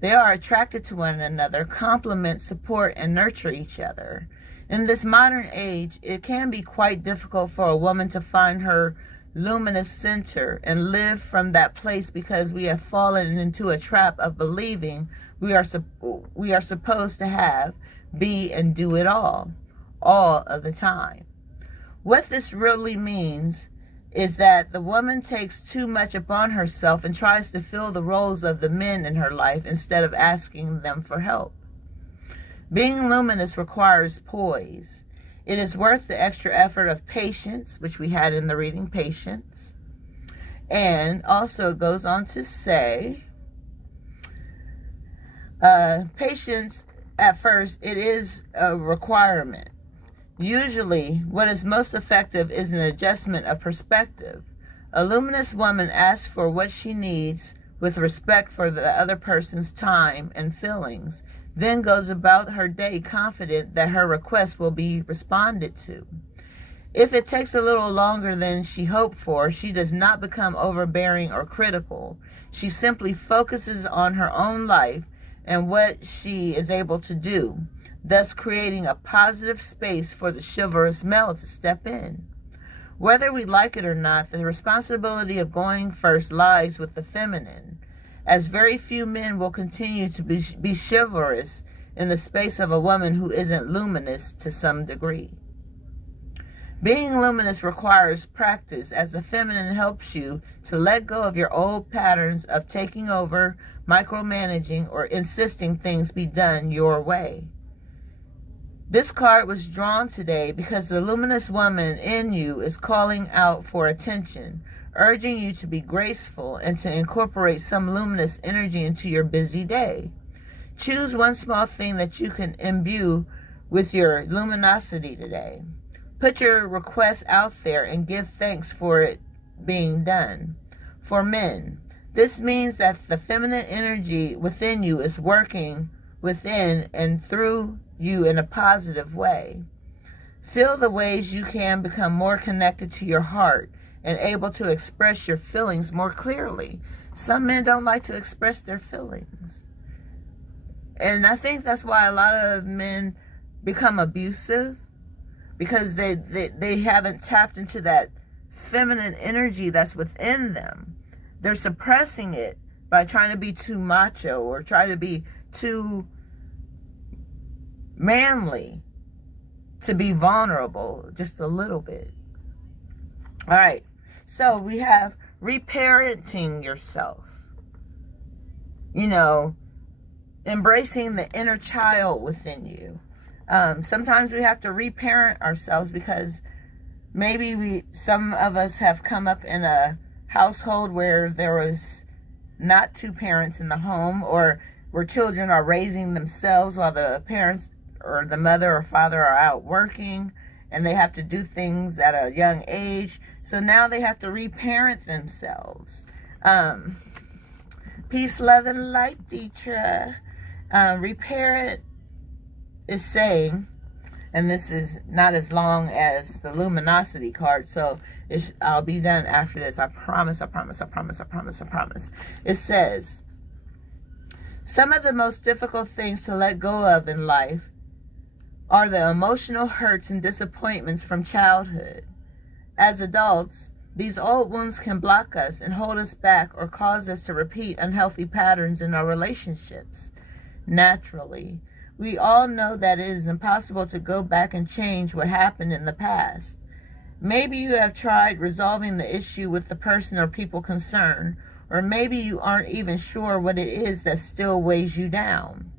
They are attracted to one another, complement, support, and nurture each other. In this modern age, it can be quite difficult for a woman to find her luminous center and live from that place because we have fallen into a trap of believing we are supposed to have, be, and do it all of the time. What this really means is that the woman takes too much upon herself and tries to fill the roles of the men in her life instead of asking them for help. Being luminous requires poise. It is worth the extra effort of patience, which we had in the reading, patience. And also it goes on to say, patience, at first, it is a requirement. Usually, what is most effective is an adjustment of perspective. A luminous woman asks for what she needs with respect for the other person's time and feelings, then goes about her day confident that her request will be responded to. If it takes a little longer than she hoped for, she does not become overbearing or critical. She simply focuses on her own life and what she is able to do, thus creating a positive space for the chivalrous male to step in. Whether we like it or not, the responsibility of going first lies with the feminine, as very few men will continue to be chivalrous in the space of a woman who isn't luminous to some degree. Being luminous requires practice, as the feminine helps you to let go of your old patterns of taking over, micromanaging, or insisting things be done your way. This card was drawn today because the luminous woman in you is calling out for attention, urging you to be graceful and to incorporate some luminous energy into your busy day. Choose one small thing that you can imbue with your luminosity today. Put your request out there and give thanks for it being done. For men, this means that the feminine energy within you is working within and through you in a positive way. Feel the ways you can become more connected to your heart and able to express your feelings more clearly. Some men don't like to express their feelings. And I think that's why a lot of men become abusive, because they haven't tapped into that feminine energy that's within them. They're suppressing it by trying to be too macho or try to be too manly to be vulnerable just a little bit. All right. So we have reparenting yourself. You know, embracing the inner child within you. Sometimes we have to reparent ourselves because maybe some of us have come up in a household where there was not 2 parents in the home, or where children are raising themselves while the parents or the mother or father are out working, and they have to do things at a young age. So now they have to reparent themselves. Peace, love, and light, Deetra. Reparent is saying, and this is not as long as the luminosity card, so I'll be done after this. I promise. It says, some of the most difficult things to let go of in life are the emotional hurts and disappointments from childhood. As adults, these old wounds can block us and hold us back or cause us to repeat unhealthy patterns in our relationships. Naturally, we all know that it is impossible to go back and change what happened in the past. Maybe you have tried resolving the issue with the person or people concerned, or maybe you aren't even sure what it is that still weighs you down.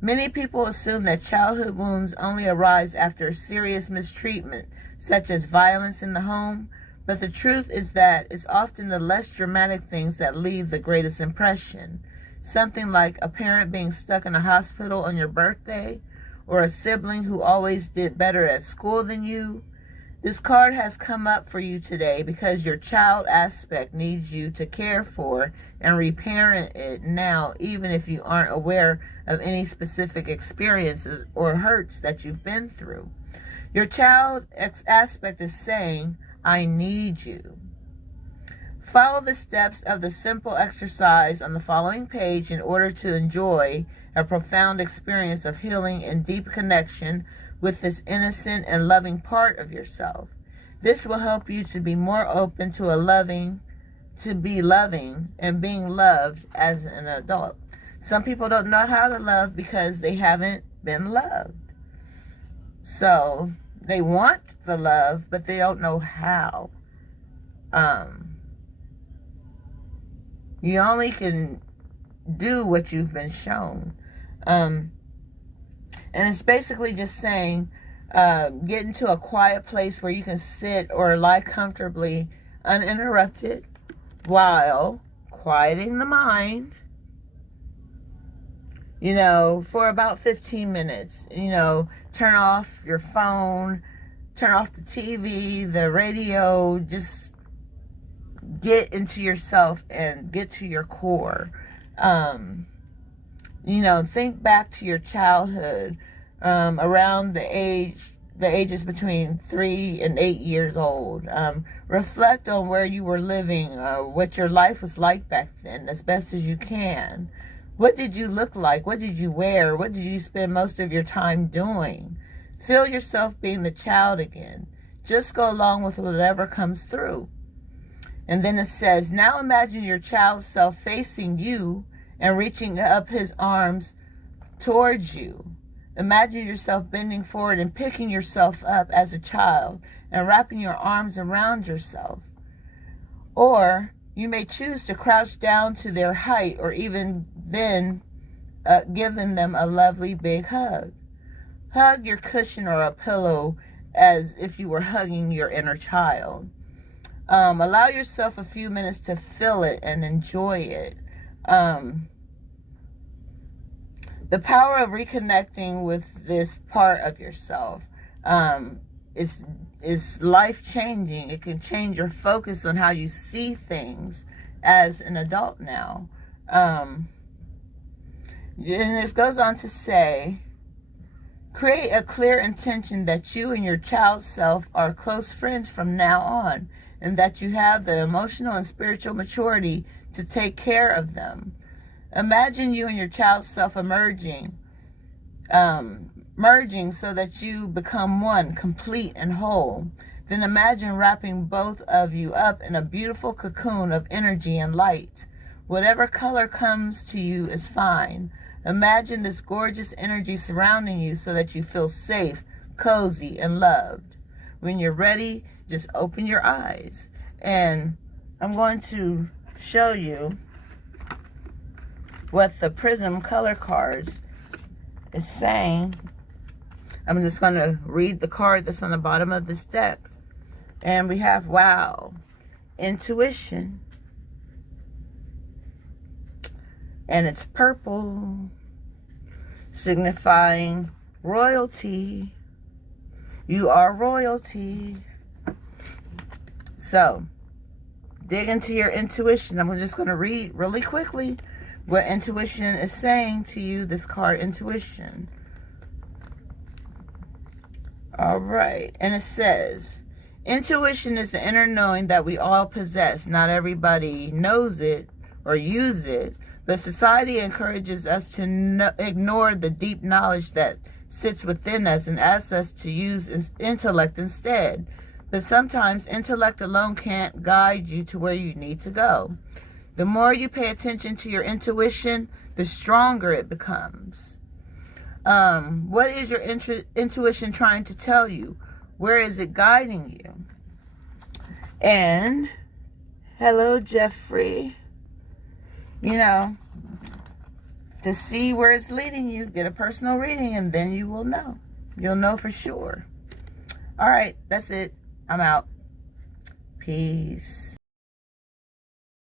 Many people assume that childhood wounds only arise after a serious mistreatment, such as violence in the home, but the truth is that it's often the less dramatic things that leave the greatest impression. Something like a parent being stuck in a hospital on your birthday, or a sibling who always did better at school than you. This card has come up for you today because your child aspect needs you to care for and reparent it now, even if you aren't aware of any specific experiences or hurts that you've been through. Your child aspect is saying, I need you. Follow the steps of the simple exercise on the following page in order to enjoy a profound experience of healing and deep connection with this innocent and loving part of yourself. This will help you to be more open to be loving and being loved as an adult. Some people don't know how to love because they haven't been loved. So they want the love, but they don't know how. You only can do what you've been shown. And it's basically just saying, get into a quiet place where you can sit or lie comfortably, uninterrupted, while quieting the mind, for about 15 minutes. Turn off your phone, turn off the TV, the radio, just get into yourself and get to your core. Think back to your childhood, around the ages between 3 and 8 years old. Reflect on where you were living, what your life was like back then, as best as you can. What did you look like? What did you wear? What did you spend most of your time doing? Feel yourself being the child again. Just go along with whatever comes through. And then it says, now imagine your child self facing you and reaching up his arms towards you. Imagine yourself bending forward and picking yourself up as a child and wrapping your arms around yourself. Or you may choose to crouch down to their height, or even then giving them a lovely big hug. Hug your cushion or a pillow as if you were hugging your inner child. Allow yourself a few minutes to feel it and enjoy it. The power of reconnecting with this part of yourself is life-changing. It can change your focus on how you see things as an adult now. And this goes on to say, create a clear intention that you and your child self are close friends from now on, and that you have the emotional and spiritual maturity to take care of them. Imagine you and your child self merging so that you become one, complete and whole. Then imagine wrapping both of you up in a beautiful cocoon of energy and light. Whatever color comes to you is fine. Imagine this gorgeous energy surrounding you so that you feel safe, cozy, and loved. When you're ready, just open your eyes. And I'm going to show you what the Prism color cards is saying. I'm just going to read the card that's on the bottom of this deck. And we have, wow, intuition. And it's purple, signifying royalty. You are royalty. So, dig into your intuition. I'm just going to read really quickly what intuition is saying to you, this card, intuition. All right. And it says, intuition is the inner knowing that we all possess. Not everybody knows it or use it, but society encourages us to ignore the deep knowledge that sits within us and asks us to use intellect instead. But sometimes intellect alone can't guide you to where you need to go. The more you pay attention to your intuition, the stronger it becomes. What is your intuition trying to tell you? Where is it guiding you? And hello, Jeffrey. You know, to see where it's leading you, get a personal reading, and then you will know. You'll know for sure. All right, that's it. I'm out. Peace.